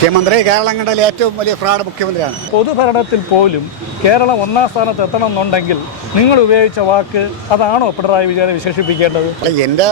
മുഖ്യമന്ത്രി കേരളം കണ്ടതിൽ ഏറ്റവും വലിയ ഫ്രോഡ് മുഖ്യമന്ത്രിയാണ്. പൊതുഭരണത്തിൽ പോലും കേരളം ഒന്നാം സ്ഥാനത്ത് എത്തണം എന്നുണ്ടെങ്കിൽ നിങ്ങൾ ഉപയോഗിച്ച വാക്ക് അതാണോ പിണറായി വിജയനെ വിശേഷിപ്പിക്കേണ്ടത്? എന്റെ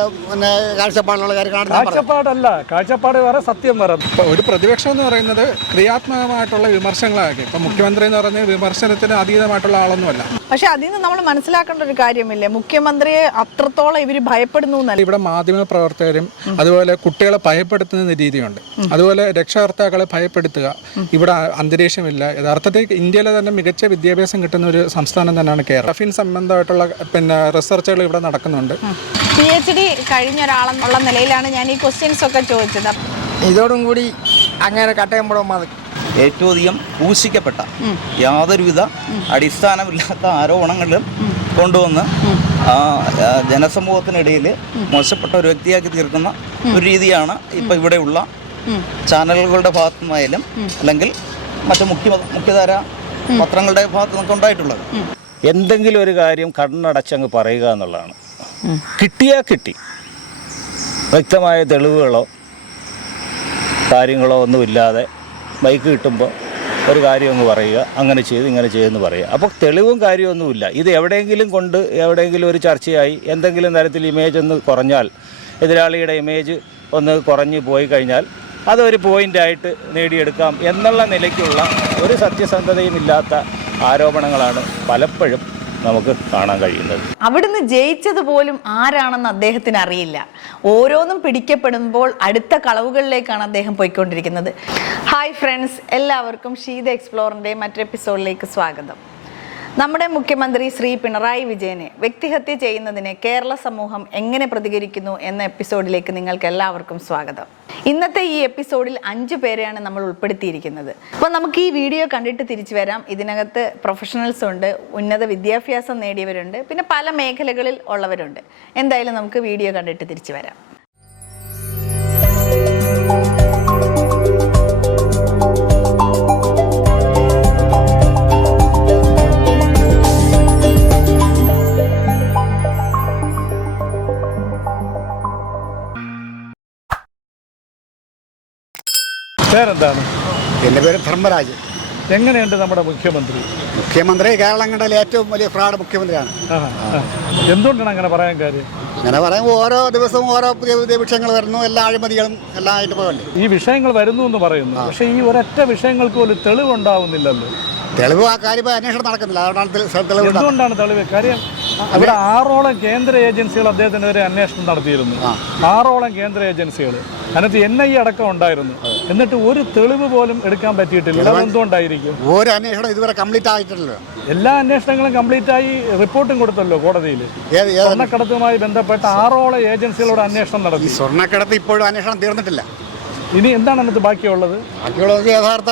കാഴ്ചപ്പാടിലുള്ള. കാഴ്ചപ്പാടല്ല കാഴ്ചപ്പാട് വേറെ സത്യം വേറെ. ഒരു പ്രതിപക്ഷം എന്ന് പറയുന്നത് ക്രിയാത്മകമായിട്ടുള്ള വിമർശനങ്ങളാക്കി ഇപ്പൊ മുഖ്യമന്ത്രി എന്ന് പറഞ്ഞ വിമർശനത്തിന് അതീതമായിട്ടുള്ള ആളൊന്നുമല്ല. പക്ഷെ അതിൽ നിന്ന് നമ്മൾ മനസ്സിലാക്കേണ്ട ഒരു കാര്യമില്ലേ? മുഖ്യമന്ത്രിയെ അത്രത്തോളം ഇവർ ഭയപ്പെടുന്നു ഇവിടെ മാധ്യമ പ്രവർത്തകരും അതുപോലെ കുട്ടികളെ ഭയപ്പെടുത്തുന്ന രീതിയുണ്ട്. അതുപോലെ രക്ഷകർത്താക്കളെ ഭയപ്പെടുത്തുക. ഇവിടെ അന്തരീക്ഷമില്ല. യഥാർത്ഥത്തിൽ ഇന്ത്യയിലെ തന്നെ മികച്ച വിദ്യാഭ്യാസം കിട്ടുന്ന ഒരു സംസ്ഥാനം തന്നെയാണ് കേരളം. ഫിൻ സംബന്ധമായിട്ടുള്ള പിന്നെ റിസർച്ചുകൾ ഇവിടെ നടക്കുന്നുണ്ട്. പി എച്ച് ഡി കഴിഞ്ഞ ഒരാളെന്നുള്ള നിലയിലാണ് ഞാൻ ഈ ക്വസ്റ്റ്യൻസ് ഒക്കെ ചോദിച്ചത്. ഇതോടും കൂടി അങ്ങനെ കട്ടയമ്പടം മതി ഏറ്റവും അധികം ഊശിക്കപ്പെട്ട യാതൊരുവിധ അടിസ്ഥാനമില്ലാത്ത ആരോപണങ്ങളിലും കൊണ്ടുവന്ന് ജനസമൂഹത്തിനിടയിൽ മോശപ്പെട്ട ഒരു വ്യക്തിയാക്കി തീർക്കുന്ന ഒരു രീതിയാണ് ഇപ്പം ഇവിടെയുള്ള ചാനലുകളുടെ ഭാഗത്തുനിന്നായാലും അല്ലെങ്കിൽ മറ്റു മുഖ്യ മുഖ്യധാര പത്രങ്ങളുടെ ഭാഗത്ത് നിന്നൊക്കെ ഉണ്ടായിട്ടുള്ളത്. എന്തെങ്കിലും ഒരു കാര്യം കണ്ണടച്ചങ്ങ് പറയുക എന്നുള്ളതാണ്. കിട്ടിയാൽ കിട്ടി. വ്യക്തമായ തെളിവുകളോ കാര്യങ്ങളോ ഒന്നുമില്ലാതെ ബൈക്ക് കിട്ടുമ്പോൾ ഒരു കാര്യം അങ്ങ് പറയുക അങ്ങനെ ചെയ്ത് ഇങ്ങനെ ചെയ്തെന്ന് പറയുക. അപ്പോൾ തെളിവും കാര്യമൊന്നുമില്ല ഇത് എവിടെയെങ്കിലും കൊണ്ട് എവിടെയെങ്കിലും ഒരു ചർച്ചയായി എന്തെങ്കിലും തരത്തിൽ ഇമേജ് ഒന്ന് കുറഞ്ഞാൽ എതിരാളിയുടെ ഇമേജ് ഒന്ന് കുറഞ്ഞു പോയി കഴിഞ്ഞാൽ അതൊരു പോയിന്റായിട്ട് നേടിയെടുക്കാം എന്നുള്ള നിലയ്ക്കുള്ള ഒരു സത്യസന്ധതയും ഇല്ലാത്ത ആരോപണങ്ങളാണ് പലപ്പോഴും നമുക്ക് കാണാൻ കഴിയുന്നത്. അവിടുന്ന് ജയിച്ചത് പോലും ആരാണെന്ന് അദ്ദേഹത്തിന് അറിയില്ല. ഓരോന്നും പിടിക്കപ്പെടുമ്പോൾ അടുത്ത കളവുകളിലേക്കാണ് അദ്ദേഹം പോയിക്കൊണ്ടിരിക്കുന്നത്. ഹായ് ഫ്രണ്ട്സ് എല്ലാവർക്കും ഷീത എക്സ്പ്ലോറിന്റെ മറ്റൊരു എപ്പിസോഡിലേക്ക് സ്വാഗതം. നമ്മുടെ മുഖ്യമന്ത്രി ശ്രീ പിണറായി വിജയനെ വ്യക്തിഹത്യ ചെയ്യുന്നതിനെ കേരള സമൂഹം എങ്ങനെ പ്രതികരിക്കുന്നു എന്ന എപ്പിസോഡിലേക്ക് നിങ്ങൾക്ക് എല്ലാവർക്കും സ്വാഗതം. ഇന്നത്തെ ഈ എപ്പിസോഡിൽ അഞ്ചു പേരെയാണ് നമ്മൾ ഉൾപ്പെടുത്തിയിരിക്കുന്നത്. അപ്പോൾ നമുക്ക് ഈ വീഡിയോ കണ്ടിട്ട് തിരിച്ചു വരാം. ഇതിനകത്ത് പ്രൊഫഷണൽസ് ഉണ്ട് ഉന്നത വിദ്യാഭ്യാസം നേടിയവരുണ്ട് പിന്നെ പല മേഖലകളിൽ ഉള്ളവരുണ്ട്. എന്തായാലും നമുക്ക് വീഡിയോ കണ്ടിട്ട് തിരിച്ചു വരാം. പേരെന്താണ്? എന്റെ പേര് ധർമ്മരാജ്. എങ്ങനെയുണ്ട് നമ്മുടെ മുഖ്യമന്ത്രി? മുഖ്യമന്ത്രി കേരളം കണ്ടാൽ ഏറ്റവും വലിയ ഫ്രാഡ് മുഖ്യമന്ത്രിയാണ്. എന്തുകൊണ്ടാണ് അങ്ങനെ പറയാൻ കാര്യം? അങ്ങനെ പറയുമ്പോൾ ഓരോ ദിവസവും ഓരോ പുതിയ പുതിയ വിഷയങ്ങൾ വരുന്നു എല്ലാ അഴിമതികളും എല്ലാം ആയിട്ട് പോകണ്ട ഈ വിഷയങ്ങൾ വരുന്നു എന്ന് പറയുന്നു. പക്ഷെ ഈ ഒരൊറ്റ വിഷയങ്ങൾക്ക് പോലും തെളിവുണ്ടാവുന്നില്ലല്ലോ. തെളിവ് ആ കാര്യം അന്വേഷണം നടക്കുന്നില്ല. അതുകൊണ്ടാണ് തെളി- തെളിവ് എന്തുകൊണ്ടാണ് തെളിവ്? കാര്യം അവിടെ ആറോളം കേന്ദ്ര ഏജൻസികൾ അദ്ദേഹത്തിനെതിരെ അന്വേഷണം നടത്തിയിരുന്നു. ആറോളം കേന്ദ്ര ഏജൻസികൾ. അതിനകത്ത് എൻ ഐ അടക്കം ഉണ്ടായിരുന്നു. എന്നിട്ട് ഒരു തെളിവ് പോലും എടുക്കാൻ പറ്റിയിട്ടില്ല. എന്തുകൊണ്ടായിരിക്കും? ഒരു അന്വേഷണം ഇതുവരെ കംപ്ലീറ്റ് ആയിട്ടില്ലല്ലോ. എല്ലാ അന്വേഷണങ്ങളും കംപ്ലീറ്റ് ആയി റിപ്പോർട്ടും കൊടുത്തല്ലോ കോടതിയിൽ. സ്വർണക്കടത്തുമായി ബന്ധപ്പെട്ട ആറോളം ഏജൻസികളോട് അന്വേഷണം നടത്തി. സ്വർണക്കടത്ത് ഇപ്പോഴും അന്വേഷണം തീർന്നിട്ടില്ല. ഇനി എന്താണ് അതിനകത്ത് ബാക്കിയുള്ളത്? ബാക്കിയുള്ളത് യഥാർത്ഥ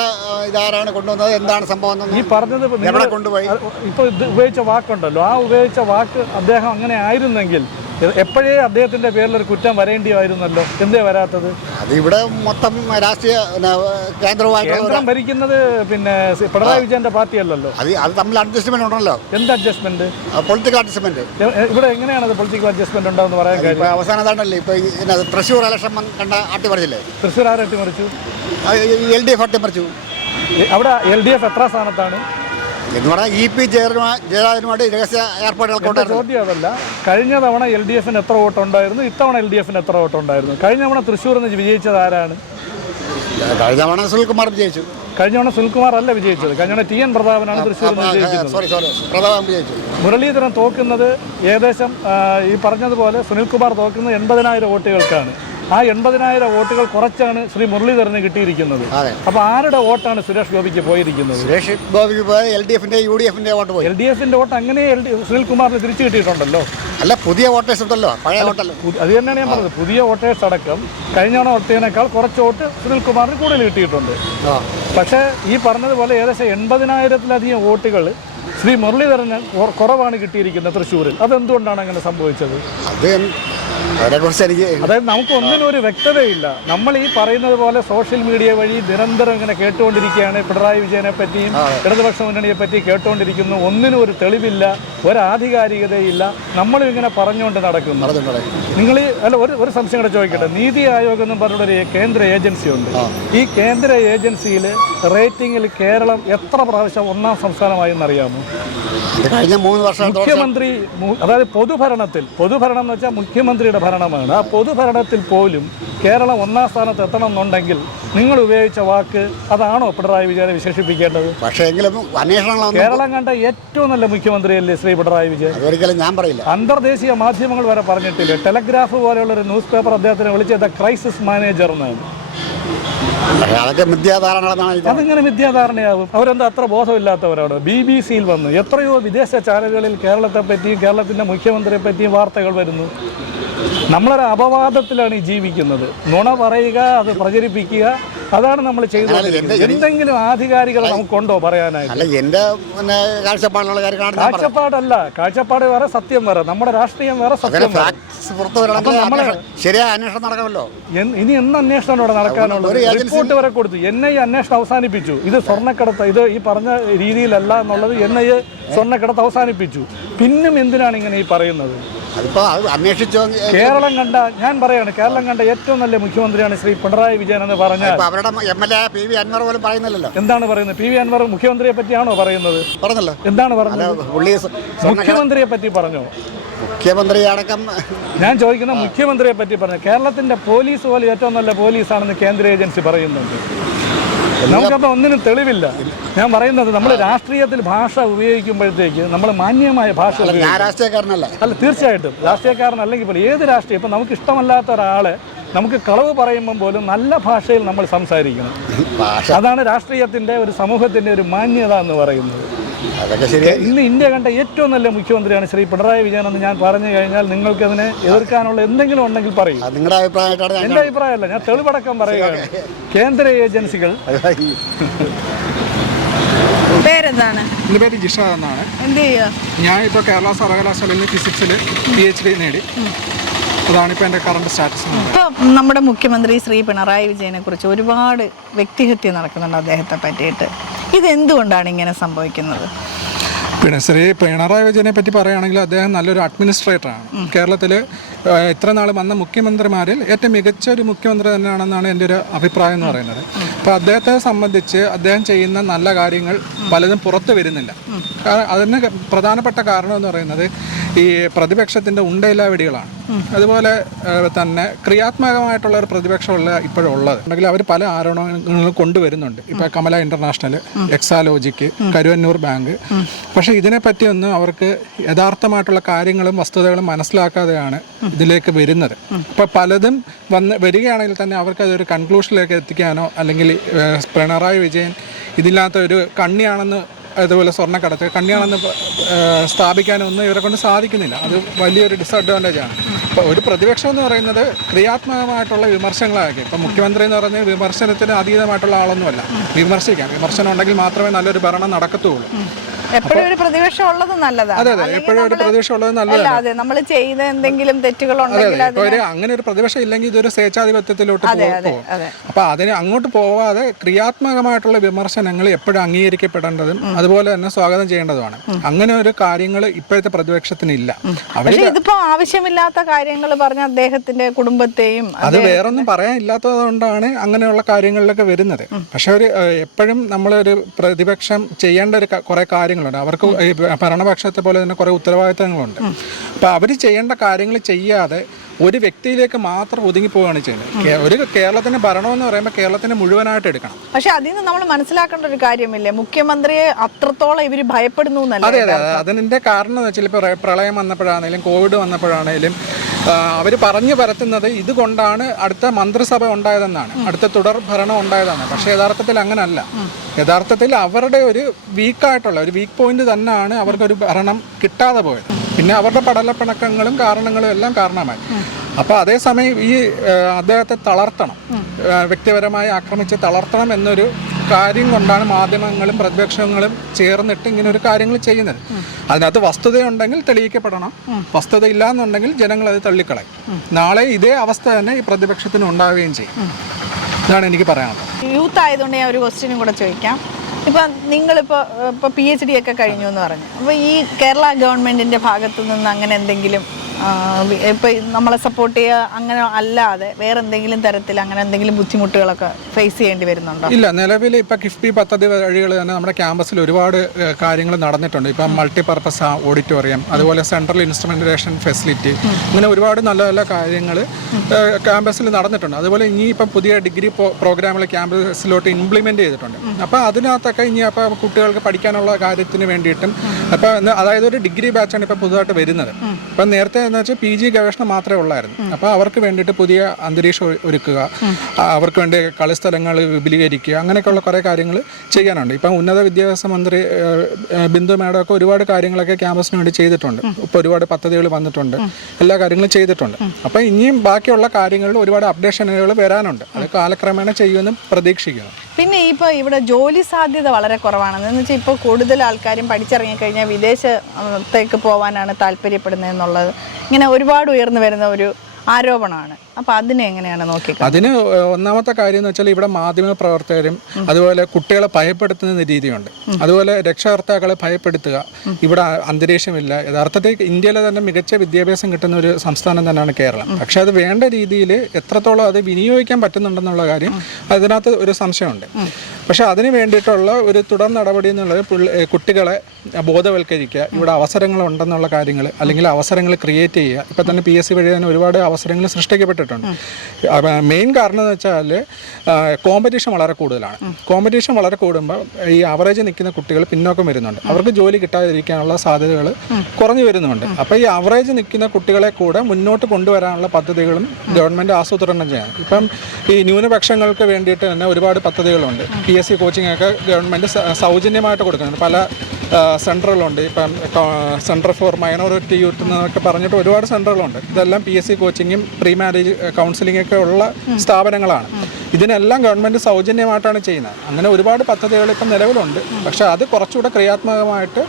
ഇതാരാണ് കൊണ്ടുവന്നത്? എന്താണ് സംഭവം ഈ പറഞ്ഞത് എവിടെ കൊണ്ടുപോയി? ഇപ്പൊ ഇത് ഉപയോഗിച്ച വാക്കുണ്ടല്ലോ. ആ ഉപയോഗിച്ച വാക്ക് അദ്ദേഹം അങ്ങനെ ആയിരുന്നെങ്കിൽ എപ്പോഴേ അദ്ദേഹത്തിന്റെ പേരിൽ ഒരു കുറ്റം വരേണ്ടിയായിരുന്നല്ലോ? എന്തേ വരാത്തത്? അത് ഇവിടെ മൊത്തം രാഷ്ട്രീയ കേന്ദ്രമായിട്ട് കേന്ദ്രം ഭരിക്കുന്നത് പിന്നെ സി- പിണറായി വിജയന്റെ പാർട്ടി അല്ലല്ലോ അത് അത് തമ്മിൽ അഡ്ജസ്റ്റ്മെന്റ് ഉണ്ടല്ലോ. എന്ത് അഡ്ജസ്റ്റ്മെന്റ് പൊളിറ്റിക്കൽ അഡ്ജസ്റ്റ്മെന്റ് ഇവിടെ എങ്ങനെയാണ് അത് പൊളിറ്റിക്കൽ അഡ്ജസ്റ്റ്മെന്റ് ഉണ്ടാവുന്ന പറയാൻ ഇപ്പൊ കാര്യം? അവസാനം അതാണല്ലേ ഇപ്പൊ ഈ തൃശ്ശൂർ ഇലക്ഷൻ വന്ന് കണ്ട അട്ടിമറിച്ചില്ലേ തൃശ്ശൂർ ആരട്ടി മറിച്ചു? എൽ ഡി എഫ് അട്ടിമറിച്ചു എ- അവിടെ എൽ ഡി എഫ് എത്ര സ്ഥാനത്താണ്? എന്ന് പറഞ്ഞാൽ ഇ പി ജയരാജനുമായിട്ട് രഹസ്യ ഏർപ്പാടുകൾ ചോദ്യം അതല്ല. കഴിഞ്ഞ തവണ എൽ ഡി എഫിന് എത്ര വോട്ടുണ്ടായിരുന്നു? ഇത്തവണ എൽ ഡി എഫിന് എത്ര വോട്ടുണ്ടായിരുന്നു? കഴിഞ്ഞ തവണ തൃശ്ശൂർ നിന്ന് വിജയിച്ചത് ആരാണ്? കഴിഞ്ഞ തവണ സുനിൽകുമാർ വിജയിച്ചു. കഴിഞ്ഞ തവണ സുനിൽകുമാർ അല്ല വിജയിച്ചത്. കഴിഞ്ഞ തവണ ടി എൻ പ്രതാപനാണ് തൃശ്ശൂർ വിജയിച്ചത്. മുരളീധരൻ തോക്കുന്നത് ഏകദേശം ഈ പറഞ്ഞതുപോലെ സുനിൽകുമാർ തോക്കുന്നത് എൺപതിനായിരം വോട്ടുകൾക്കാണ്. ആ എൺപതിനായിരം വോട്ടുകൾ കുറച്ചാണ് ശ്രീ മുരളീധരന് കിട്ടിയിരിക്കുന്നത്. അപ്പൊ ആരുടെ വോട്ടാണ് സുരേഷ് ഗോപിക്ക് പോയിരിക്കുന്നത്? സുരേഷ് ഗോപിക്ക് പോയത് എൽ ഡി എഫിന്റെ യു ഡി എഫിന്റെ വോട്ട് പോയി. എൽ ഡി എഫിന്റെ വോട്ട് അങ്ങനെ എൽ ഡി സുനിൽകുമാറിന് തിരിച്ചു കിട്ടിയിട്ടുണ്ടല്ലോ? അല്ല പുതിയ വോട്ടേഴ്സ് ഉണ്ടല്ലോ പഴയ വോട്ടല്ലോ? അത് തന്നെയാണ് ഞാൻ പറഞ്ഞത്. പുതിയ വോട്ടേഴ്സ് അടക്കം കഴിഞ്ഞ തവണ വോട്ടേനേക്കാൾ കുറച്ച് വോട്ട് സുനിൽകുമാറിന് കൂടുതൽ കിട്ടിയിട്ടുണ്ട്. പക്ഷേ ഈ പറഞ്ഞതുപോലെ ഏകദേശം എൺപതിനായിരത്തിലധികം വോട്ടുകൾ ശ്രീ മുരളീധരന് കുറവാണ് കിട്ടിയിരിക്കുന്നത് തൃശ്ശൂരിൽ. അതെന്തുകൊണ്ടാണ് അങ്ങനെ സംഭവിച്ചത്? അത് അതിനെക്കുറിച്ച് എനിക്ക് അതായത് നമുക്ക് ഒന്നിനും ഒരു വ്യക്തതയില്ല. നമ്മൾ ഈ പറയുന്നത് പോലെ സോഷ്യൽ മീഡിയ വഴി നിരന്തരം ഇങ്ങനെ കേട്ടുകൊണ്ടിരിക്കുകയാണ്. പിണറായി വിജയനെ പറ്റിയും ഇടതുപക്ഷ മുന്നണിയെ പറ്റി കേട്ടുകൊണ്ടിരിക്കുന്നു. ഒന്നിനും ഒരു തെളിവില്ല ഒരാധികാരികതയില്ല നമ്മളും ഇങ്ങനെ പറഞ്ഞുകൊണ്ട് നടക്കുന്നു. നിങ്ങൾ അല്ല ഒരു ഒരു സംശയം കൂടെ ചോദിക്കട്ടെ. നീതി ആയോഗ് എന്ന് പറഞ്ഞൊരു കേന്ദ്ര ഏജൻസി ഉണ്ട്. ഈ കേന്ദ്ര ഏജൻസിയിൽ റേറ്റിംഗിൽ കേരളം എത്ര പ്രാവശ്യം ഒന്നാം സംസ്ഥാനമായി എന്നറിയാമോ? കഴിഞ്ഞ മൂന്ന് വർഷം മുഖ്യമന്ത്രി അതായത് പൊതുഭരണത്തിൽ പൊതുഭരണം എന്ന് വെച്ചാൽ മുഖ്യമന്ത്രിയുടെ ഭരണമാണ്. ആ പൊതുഭരണത്തിൽ പോലും കേരളം ഒന്നാം സ്ഥാനത്ത് എത്തണം എന്നുണ്ടെങ്കിൽ നിങ്ങൾ ഉപയോഗിച്ച വാക്ക് അതാണോ പിണറായി വിജയനെ വിശേഷിപ്പിക്കേണ്ടത്? പക്ഷേ എങ്കിലും കേരളം കണ്ട ഏറ്റവും നല്ല മുഖ്യമന്ത്രിയല്ലേ ശ്രീ പിണറായി വിജയൻ? ഒരിക്കലും ഞാൻ പറയില്ല. അന്തർദേശീയ മാധ്യമങ്ങൾ വരെ പറഞ്ഞിട്ടില്ല? ടെലഗ്രാഫ് പോലെയുള്ള ഒരു ന്യൂസ് പേപ്പർ അദ്ദേഹത്തിനെ വിളിച്ചത് ക്രൈസിസ് മാനേജർ എന്നാണ്. അതൊക്കെ അതിങ്ങനെ മിഥ്യാധാരണയാകും. അവരെന്താ അത്ര ബോധമില്ലാത്തവരാണ്? ബി ബി സിയിൽ വന്ന് എത്രയോ വിദേശ ചാനലുകളിൽ കേരളത്തെ പറ്റിയും കേരളത്തിന്റെ മുഖ്യമന്ത്രിയെ പറ്റിയും വാർത്തകൾ വരുന്നു. നമ്മളൊരു അപവാദത്തിലാണ് ഈ ജീവിക്കുന്നത്. നുണ പറയുക അത് പ്രചരിപ്പിക്കുക അതാണ് നമ്മൾ ചെയ്തത് എന്തെങ്കിലും ആധികാരികത നമുക്കുണ്ടോ പറഞ്ഞത് കാഴ്ചപ്പാടല്ല കാഴ്ചപ്പാട് വേറെ സത്യം വേറെ നമ്മുടെ രാഷ്ട്രീയം വേറെ സത്യം ശരിയായ അന്വേഷണം നടക്കണമല്ലോ ഇനി എന്ന് അന്വേഷണം ഇവിടെ നടക്കാനുള്ളത് റിപ്പോർട്ട് വരെ കൊടുത്തു. എൻ ഐ അന്വേഷണം അവസാനിപ്പിച്ചു. ഇത് സ്വർണക്കടത്ത് ഇത് ഈ പറഞ്ഞ രീതിയിലല്ല എന്നുള്ളത് എൻ ഐ സ്വർണക്കടത്ത് അവസാനിപ്പിച്ചു. പിന്നും എന്തിനാണ് ഇങ്ങനെ ഈ പറയുന്നത്? അത് അന്വേഷിച്ചോ കേരളം കണ്ട ഞാൻ പറയാണ് കേരളം കണ്ട ഏറ്റവും നല്ല മുഖ്യമന്ത്രിയാണ് ശ്രീ പിണറായി വിജയൻ എന്ന് പറഞ്ഞാൽ അവരുടെ M L A P V Anvar പോലും പറയുന്നില്ലല്ലോ. എന്താണ് പറയുന്നത്? പി വി അൻവർ മുഖ്യമന്ത്രിയെ പറ്റിയാണോ പറയുന്നത്? പറഞ്ഞല്ലോ. എന്താണ് പറഞ്ഞത്? മുഖ്യമന്ത്രിയെ പറ്റി പറഞ്ഞു? മുഖ്യമന്ത്രി അടക്കം ഞാൻ ചോദിക്കുന്ന മുഖ്യമന്ത്രിയെ പറ്റി പറഞ്ഞു? കേരളത്തിന്റെ പോലീസ് പോലെ ഏറ്റവും നല്ല പോലീസാണെന്ന് കേന്ദ്ര ഏജൻസി പറയുന്നുണ്ട്. നമുക്കപ്പോൾ ഒന്നിനും തെളിവില്ല. ഞാൻ പറയുന്നത് നമ്മൾ രാഷ്ട്രീയത്തിൽ ഭാഷ ഉപയോഗിക്കുമ്പോഴത്തേക്ക് നമ്മൾ മാന്യമായ ഭാഷ രാഷ്ട്രീയക്കാരനല്ല. അല്ല തീർച്ചയായിട്ടും. രാഷ്ട്രീയക്കാരനല്ലെങ്കിൽ പോലും ഏത് രാഷ്ട്രീയം? ഇപ്പം നമുക്ക് ഇഷ്ടമല്ലാത്ത ഒരാളെ നമുക്ക് കളവ് പറയുമ്പം പോലും നല്ല ഭാഷയിൽ നമ്മൾ സംസാരിക്കണം. അതാണ് രാഷ്ട്രീയത്തിന്റെ ഒരു സമൂഹത്തിന്റെ ഒരു മാന്യത എന്ന് പറയുന്നത്. അതൊക്കെ ഇന്ന് ഇന്ത്യ കണ്ട ഏറ്റവും നല്ല മുഖ്യമന്ത്രിയാണ് ശ്രീ പിണറായി വിജയൻ എന്ന് ഞാൻ പറഞ്ഞു കഴിഞ്ഞാൽ നിങ്ങൾക്ക് അതിനെ എതിർക്കാനുള്ള എന്തെങ്കിലും ഉണ്ടെങ്കിൽ പറയും. നിങ്ങളുടെ അഭിപ്രായമായിട്ടാണ് അഭിപ്രായമല്ല ഞാൻ തെളിവടക്കം പറയുകയാണ്. കേന്ദ്ര ഏജൻസികൾ. പേരെന്താണ്? എന്റെ പേര് ജിഷ എന്നാണ്. എന്ത് ചെയ്യുക ഞാൻ ഇപ്പോൾ കേരള സർവകലാശാലയിൽ നിന്ന് ഫിസിക്സിൽ പി എച്ച് ഡി നേടി അതാണിപ്പോൾ എന്റെ കറണ്ട് സ്റ്റാറ്റസ് ഇപ്പോൾ നമ്മുടെ മുഖ്യമന്ത്രി ശ്രീ പിണറായി വിജയനെ കുറിച്ച് ഒരുപാട് വ്യക്തിഹത്യ നടക്കുന്നുണ്ട് അദ്ദേഹത്തെ പറ്റിയിട്ട്. ഇതെന്തുകൊണ്ടാണ് ഇങ്ങനെ സംഭവിക്കുന്നത്? പിന്നെ ശ്രീ പിണറായി വിജയനെ പറ്റി പറയുകയാണെങ്കിൽ അദ്ദേഹം നല്ലൊരു അഡ്മിനിസ്ട്രേറ്ററാണ് കേരളത്തിൽ ഇത്ര നാൾ വന്ന മുഖ്യമന്ത്രിമാരിൽ ഏറ്റവും മികച്ച ഒരു മുഖ്യമന്ത്രി തന്നെയാണെന്നാണ് എന്റെ ഒരു അഭിപ്രായം എന്ന് പറയുന്നത്. അപ്പോൾ അദ്ദേഹത്തെ സംബന്ധിച്ച് അദ്ദേഹം ചെയ്യുന്ന നല്ല കാര്യങ്ങൾ പലതും പുറത്തു വരുന്നില്ല. അതിന് പ്രധാനപ്പെട്ട കാരണം എന്ന് പറയുന്നത് ഈ പ്രതിപക്ഷത്തിന്റെ വെടികളാണ്. അതുപോലെ തന്നെ ക്രിയാത്മകമായിട്ടുള്ള ഒരു പ്രതിപക്ഷമുള്ള ഇപ്പോഴുള്ളത്. ഉണ്ടെങ്കിൽ അവർ പല ആരോപണങ്ങളും കൊണ്ടുവരുന്നുണ്ട്. ഇപ്പൊ Kamala international Exalogic Karuvannur bank. പക്ഷെ ഇതിനെപ്പറ്റി ഇതിനെപ്പറ്റിയൊന്നും അവർക്ക് യഥാർത്ഥമായിട്ടുള്ള കാര്യങ്ങളും വസ്തുതകളും മനസ്സിലാക്കാതെയാണ് ഇതിലേക്ക് വരുന്നത്. ഇപ്പൊ പലതും വന്ന് വരികയാണെങ്കിൽ തന്നെ അവർക്ക് അതൊരു കൺക്ലൂഷനിലേക്ക് എത്തിക്കാനോ അല്ലെങ്കിൽ പിണറായി വിജയൻ ഇതില്ലാത്ത ഒരു കണ്ണിയാണെന്ന് അതുപോലെ സ്വർണക്കടത്ത് കണ്ണിയാണെന്ന് സ്ഥാപിക്കാനൊന്നും ഇവരെ കൊണ്ട് സാധിക്കുന്നില്ല. അത് വലിയൊരു ഡിസഡ്വാന്റേജ് ആണ്. അപ്പോൾ ഒരു പ്രതിപക്ഷം എന്ന് പറയുന്നത് ക്രിയാത്മകമായിട്ടുള്ള വിമർശനങ്ങളാക്കി ഇപ്പം മുഖ്യമന്ത്രി എന്ന് പറയുന്നത് വിമർശനത്തിന് അതീതമായിട്ടുള്ള ആളൊന്നുമല്ല. വിമർശിക്കാം. വിമർശനം ഉണ്ടെങ്കിൽ മാത്രമേ നല്ലൊരു ഭരണം നടക്കത്തുള്ളൂ. എപ്പോഴും ഒരു പ്രതിപക്ഷം ഉള്ളത് നല്ലതാണ്. അതെ അതെ. എപ്പോഴും ഒരു നമ്മൾ പ്രതിപക്ഷം ഉള്ളത് നല്ലതാണ് നമ്മൾ ചെയ്ത എന്തെങ്കിലും തെറ്റുകൾ ഉണ്ടെങ്കിൽ അതെ അങ്ങനെ ഒരു പ്രതിപക്ഷം ഇല്ലെങ്കിൽ ഇതൊരു സ്വേച്ഛാധിപത്യത്തിലോട്ട് അതെ, അതെ, പോകും. അതെ. അപ്പൊ അതിന് അങ്ങോട്ട് പോവാതെ ക്രിയാത്മകമായിട്ടുള്ള വിമർശനങ്ങൾ എപ്പോഴും അംഗീകരിക്കപ്പെടേണ്ടതും അതുപോലെ തന്നെ സ്വാഗതം ചെയ്യേണ്ടതുമാണ്. അങ്ങനെ ഒരു കാര്യങ്ങൾ ഇപ്പോഴത്തെ പ്രതിപക്ഷത്തിനില്ല. അവർ ഇതിപ്പോ ആവശ്യമില്ലാത്ത കാര്യങ്ങൾ പറഞ്ഞ അദ്ദേഹത്തിന്റെ കുടുംബത്തെയും അത് വേറൊന്നും പറയാനില്ലാത്തത് കൊണ്ടാണ് അങ്ങനെയുള്ള കാര്യങ്ങളിലൊക്കെ വരുന്നത്. പക്ഷെ ഒരു എപ്പോഴും നമ്മളൊരു പ്രതിപക്ഷം ചെയ്യേണ്ട ഒരു കുറെ കാര്യങ്ങളുണ്ട്. അവർക്ക് ഭരണപക്ഷത്തെ പോലെ തന്നെ കുറെ ഉത്തരവാദിത്തങ്ങളുണ്ട്. അപ്പൊ അവർ ചെയ്യേണ്ട കാര്യങ്ങൾ ചെയ്യാതെ ഒരു വ്യക്തിയിലേക്ക് മാത്രം ഒതുങ്ങി പോവുകയാണ് ചെയ്യുന്നത് ഒരു കേരളത്തിന്റെ ഭരണം എന്ന് പറയുമ്പോൾ കേരളത്തിന് മുഴുവനായിട്ട് എടുക്കണം. പക്ഷെ അതിൽ നിന്ന് നമ്മൾ മനസ്സിലാക്കേണ്ട ഒരു കാര്യമില്ലേ? മുഖ്യമന്ത്രിയെ അത്രത്തോളം ഇവർ ഭയപ്പെടുന്നു അതെ അതെ അതെ. അതിന്റെ കാരണം എന്ന് വെച്ചാൽ ഇപ്പോൾ പ്രളയം വന്നപ്പോഴാണെങ്കിലും കോവിഡ് വന്നപ്പോഴാണെങ്കിലും അവർ പറഞ്ഞു പരത്തുന്നത് ഇതുകൊണ്ടാണ് അടുത്ത മന്ത്രിസഭ ഉണ്ടായതെന്നാണ്. അടുത്ത തുടർ ഭരണം ഉണ്ടായതാണ്. പക്ഷേ യഥാർത്ഥത്തിൽ അങ്ങനല്ല. യഥാർത്ഥത്തിൽ അവരുടെ ഒരു വീക്കായിട്ടുള്ള ഒരു വീക്ക് പോയിന്റ് തന്നെയാണ് അവർക്കൊരു ഭരണം കിട്ടാതെ പോയത്. പിന്നെ അവരുടെ പടലപ്പിണക്കങ്ങളും കാരണങ്ങളും എല്ലാം കാരണമായി. അപ്പോൾ അതേസമയം ഈ അദ്ദേഹത്തെ തളർത്തണം. വ്യക്തിപരമായി ആക്രമിച്ച് തളർത്തണം എന്നൊരു കാര്യം കൊണ്ടാണ് മാധ്യമങ്ങളും പ്രതിപക്ഷങ്ങളും ചേർന്നിട്ട് ഇങ്ങനെ ഒരു കാര്യങ്ങൾ ചെയ്യുന്നത്. അതിനകത്ത് വസ്തുതയുണ്ടെങ്കിൽ തെളിയിക്കപ്പെടണം. വസ്തുത ഇല്ലാന്നുണ്ടെങ്കിൽ ജനങ്ങൾ അത് തള്ളിക്കളയും നാളെ ഇതേ അവസ്ഥ തന്നെ ഈ പ്രതിപക്ഷത്തിന് ഉണ്ടാവുകയും ചെയ്യും. ഇതാണ് എനിക്ക് പറയാനുള്ളത്. യൂത്ത് ആയതുകൊണ്ട് ഞാൻ ഒരു ക്വസ്റ്റ്യനും കൂടെ ചോദിക്കാം. ഇപ്പൊ നിങ്ങളിപ്പോ ഇപ്പൊ പി എച്ച് ഡി ഒക്കെ കഴിഞ്ഞു എന്ന് പറഞ്ഞു. അപ്പൊ ഈ കേരള ഗവൺമെന്റിന്റെ ഭാഗത്തു നിന്ന് അങ്ങനെ എന്തെങ്കിലും ഇപ്പൊ നമ്മളെ സപ്പോർട്ട് ചെയ്യുക അങ്ങനെ അല്ലാതെ വേറെ എന്തെങ്കിലും തരത്തിൽ അങ്ങനെ എന്തെങ്കിലും ബുദ്ധിമുട്ടുകളൊക്കെ ഫേസ് ചെയ്യേണ്ടി വരുന്നുണ്ടോ? ഇല്ല നിലവിൽ ഇപ്പൊ കിഫ്ബി പദ്ധതി വഴികൾ തന്നെ നമ്മുടെ ക്യാമ്പസിൽ ഒരുപാട് കാര്യങ്ങൾ നടന്നിട്ടുണ്ട്. ഇപ്പം മൾട്ടിപർപ്പസ് ഓഡിറ്റോറിയം അതുപോലെ സെൻട്രൽ ഇൻസ്ട്രുമെന്റേഷൻ ഫെസിലിറ്റി അങ്ങനെ ഒരുപാട് നല്ല നല്ല കാര്യങ്ങൾ ക്യാമ്പസിൽ നടന്നിട്ടുണ്ട്. അതുപോലെ ഇനി ഇപ്പം പുതിയ ഡിഗ്രി പ്രോഗ്രാമുകൾ ക്യാമ്പസിലോട്ട് ഇംപ്ലിമെന്റ് ചെയ്തിട്ടുണ്ട്. അപ്പോൾ അതിനകത്തൊക്കെ ഇനി അപ്പോൾ കുട്ടികൾക്ക് പഠിക്കാനുള്ള കാര്യത്തിന് വേണ്ടിയിട്ടും അപ്പോൾ അതായത് ഒരു ഡിഗ്രി ബാച്ചാണ് ഇപ്പോൾ പുതുതായിട്ട് വരുന്നത്. അപ്പം നേരത്തെ എന്ന് വെച്ചാൽ പി ജി ഗവേഷണം മാത്രമേ ഉള്ളായിരുന്നു. അപ്പോൾ അവർക്ക് വേണ്ടിയിട്ട് പുതിയ അന്തരീക്ഷം ഒരുക്കുക. അവർക്ക് വേണ്ടി കളിസ്ഥലങ്ങൾ വിപുലീകരിക്കുക. അങ്ങനെയൊക്കെയുള്ള കുറേ കാര്യങ്ങൾ ചെയ്യാനുണ്ട്. ഇപ്പം ഉന്നത വിദ്യാഭ്യാസ മന്ത്രി ബിന്ദു മേഡം ഒക്കെ ഒരുപാട് കാര്യങ്ങളൊക്കെ ക്യാമ്പസിന് വേണ്ടി ചെയ്തിട്ടുണ്ട്. ഇപ്പോൾ ഒരുപാട് പദ്ധതികൾ വന്നിട്ടുണ്ട്. എല്ലാ കാര്യങ്ങളും ചെയ്തിട്ടുണ്ട്. അപ്പോൾ ഇനിയും ബാക്കിയുള്ള കാര്യങ്ങളിൽ ഒരുപാട് അപ്ഡേഷനുകൾ വരാനുണ്ട്. അത് കാലക്രമേണ ചെയ്യുമെന്ന് പ്രതീക്ഷിക്കുന്നു. പിന്നെ ഇപ്പോൾ ഇവിടെ ജോലി സാധ്യത വളരെ കുറവാണ്. എന്ന് വെച്ചാൽ ഇപ്പോൾ കൂടുതൽ ആൾക്കാരും പഠിച്ചിറങ്ങിക്കഴിഞ്ഞാൽ വിദേശത്തേക്ക് പോകാനാണ് താല്പര്യപ്പെടുന്നത് എന്നുള്ളത് ഇങ്ങനെ ഒരുപാട് ഉയർന്നു വരുന്ന ഒരു ആരോപണമാണ്. അപ്പോൾ അതിനെ എങ്ങനെയാണ് നോക്കിക്കുന്നത് അതിന് ഒന്നാമത്തെ കാര്യം എന്ന് വെച്ചാൽ ഇവിടെ മാധ്യമ പ്രവർത്തകരും അതുപോലെ കുട്ടികളെ ഭയപ്പെടുത്തുന്ന രീതിയുണ്ട്. അതുപോലെ രക്ഷാകർത്താക്കളെ ഭയപ്പെടുത്തുക. ഇവിടെ അന്തരീക്ഷമില്ല. യഥാർത്ഥത്തിൽ ഇന്ത്യയിലെ തന്നെ മികച്ച വിദ്യാഭ്യാസം കിട്ടുന്ന ഒരു സംസ്ഥാനം തന്നെയാണ് കേരളം. പക്ഷെ അത് വേണ്ട രീതിയിൽ എത്രത്തോളം അത് വിനിയോഗിക്കാൻ പറ്റുന്നുണ്ടെന്നുള്ള കാര്യം അതിനകത്ത് ഒരു സംശയമുണ്ട്. പക്ഷെ അതിന് വേണ്ടിയിട്ടുള്ള ഒരു തുടർ നടപടി എന്നുള്ളത് കുട്ടികളെ ബോധവൽക്കരിക്കുക. ഇവിടെ അവസരങ്ങൾ ഉണ്ടെന്നുള്ള കാര്യങ്ങൾ അല്ലെങ്കിൽ അവസരങ്ങൾ ക്രിയേറ്റ് ചെയ്യുക. ഇപ്പം തന്നെ പി എസ് സി വഴി തന്നെ ഒരുപാട് അവസരങ്ങൾ സൃഷ്ടിക്കപ്പെട്ടിട്ടുണ്ട്. മെയിൻ കാരണം എന്ന് വെച്ചാൽ കോമ്പറ്റീഷൻ വളരെ കൂടുതലാണ്. കോമ്പറ്റീഷൻ വളരെ കൂടുമ്പോൾ ഈ അവറേജ് നിൽക്കുന്ന കുട്ടികൾ പിന്നോക്കം വരുന്നുണ്ട്. അവർക്ക് ജോലി കിട്ടാതിരിക്കാനുള്ള സാധ്യതകൾ കുറഞ്ഞു വരുന്നുണ്ട്. അപ്പോൾ ഈ അവറേജ് നിൽക്കുന്ന കുട്ടികളെ കൂടെ മുന്നോട്ട് കൊണ്ടുവരാനുള്ള പദ്ധതികളും ഗവൺമെന്റ് ആസൂത്രണം ചെയ്യണം. ഇപ്പം ഈ ന്യൂനപക്ഷങ്ങൾക്ക് വേണ്ടിയിട്ട് തന്നെ ഒരുപാട് പദ്ധതികളുണ്ട്. പി എസ് സി കോച്ചിങ് ഒക്കെ ഗവൺമെന്റ് സൗജന്യമായിട്ട് കൊടുക്കുന്നുണ്ട്. പല സെന്ററുകളുണ്ട് ഇപ്പം സെന്റർ ഫോർ മൈനോറിറ്റി യൂത്ത് എന്നൊക്കെ പറഞ്ഞിട്ട് ഒരുപാട് സെന്ററുകളുണ്ട് ഇതെല്ലാം പി എസ് സി കോച്ചിങ്ങും പ്രീ മാരേജ് കൗൺസിലിംഗ് ഒക്കെ ഉള്ള സ്ഥാപനങ്ങളാണ്. ഇതിനെല്ലാം ഗവൺമെന്റ് സൗജന്യമായിട്ടാണ് ചെയ്യുന്നത്. അങ്ങനെ ഒരുപാട് പദ്ധതികൾ ഇപ്പം നിലവിലുണ്ട് പക്ഷേ അത് കുറച്ചുകൂടെ ക്രിയാത്മകമായിട്ട്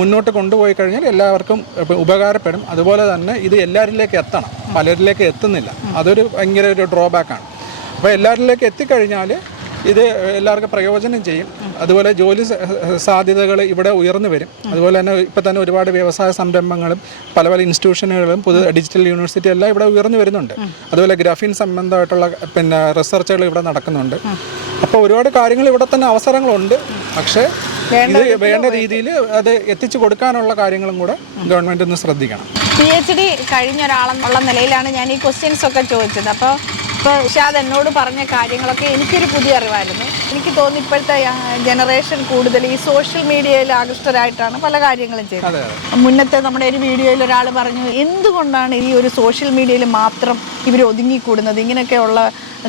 മുന്നോട്ട് കൊണ്ടുപോയി കഴിഞ്ഞാൽ എല്ലാവർക്കും ഉപകാരപ്പെടും. അതുപോലെ തന്നെ ഇത് എല്ലാവരിലേക്ക് എത്തണം. പലരിലേക്ക് എത്തുന്നില്ല. അതൊരു ഭയങ്കര ഒരു ഡ്രോബാക്കാണ് അപ്പോൾ എല്ലാവരിലേക്ക് എത്തിക്കഴിഞ്ഞാൽ ഇത് എല്ലാവർക്കും പ്രയോജനം ചെയ്യും. അതുപോലെ ജോലി സാധ്യതകൾ ഇവിടെ ഉയർന്നു വരും. അതുപോലെ തന്നെ ഇപ്പം തന്നെ ഒരുപാട് വ്യവസായ സംരംഭങ്ങളും പല പല ഇൻസ്റ്റിറ്റ്യൂഷനുകളും പുതു ഡിജിറ്റൽ യൂണിവേഴ്സിറ്റി എല്ലാം ഇവിടെ ഉയർന്നു വരുന്നുണ്ട്. അതുപോലെ ഗ്രാഫീൻ സംബന്ധമായിട്ടുള്ള പിന്നെ റിസർച്ചുകൾ ഇവിടെ നടക്കുന്നുണ്ട്. അപ്പോൾ ഒരുപാട് കാര്യങ്ങൾ ഇവിടെ തന്നെ അവസരങ്ങളുണ്ട്. പക്ഷേ ഇത് വേണ്ട രീതിയിൽ അത് എത്തിച്ചു കൊടുക്കാനുള്ള കാര്യങ്ങളും കൂടെ ഗവൺമെന്റ് ഒന്ന് ശ്രദ്ധിക്കണം. പി എച്ച് ഡി കഴിഞ്ഞ ഒരാളെന്നുള്ള നിലയിലാണ് ഞാൻ ഈ ക്വസ്റ്റ്യൻസ് ഒക്കെ ചോദിച്ചത്. അപ്പോൾ ഇപ്പോൾ ഷാദ് എന്നോട് പറഞ്ഞ കാര്യങ്ങളൊക്കെ എനിക്കൊരു പുതിയ അറിവായിരുന്നു. എനിക്ക് തോന്നി ഇപ്പോഴത്തെ ജനറേഷൻ കൂടുതൽ ഈ സോഷ്യൽ മീഡിയയിൽ ആകൃഷ്ടരായിട്ടാണ് പല കാര്യങ്ങളും ചെയ്യുന്നത് മുന്നത്തെ നമ്മുടെ ഒരു വീഡിയോയിൽ ഒരാൾ പറഞ്ഞു എന്തുകൊണ്ടാണ് ഈ ഒരു സോഷ്യൽ മീഡിയയിൽ മാത്രം ഇവർ ഒതുങ്ങിക്കൂടുന്നത്? ഇങ്ങനെയൊക്കെയുള്ള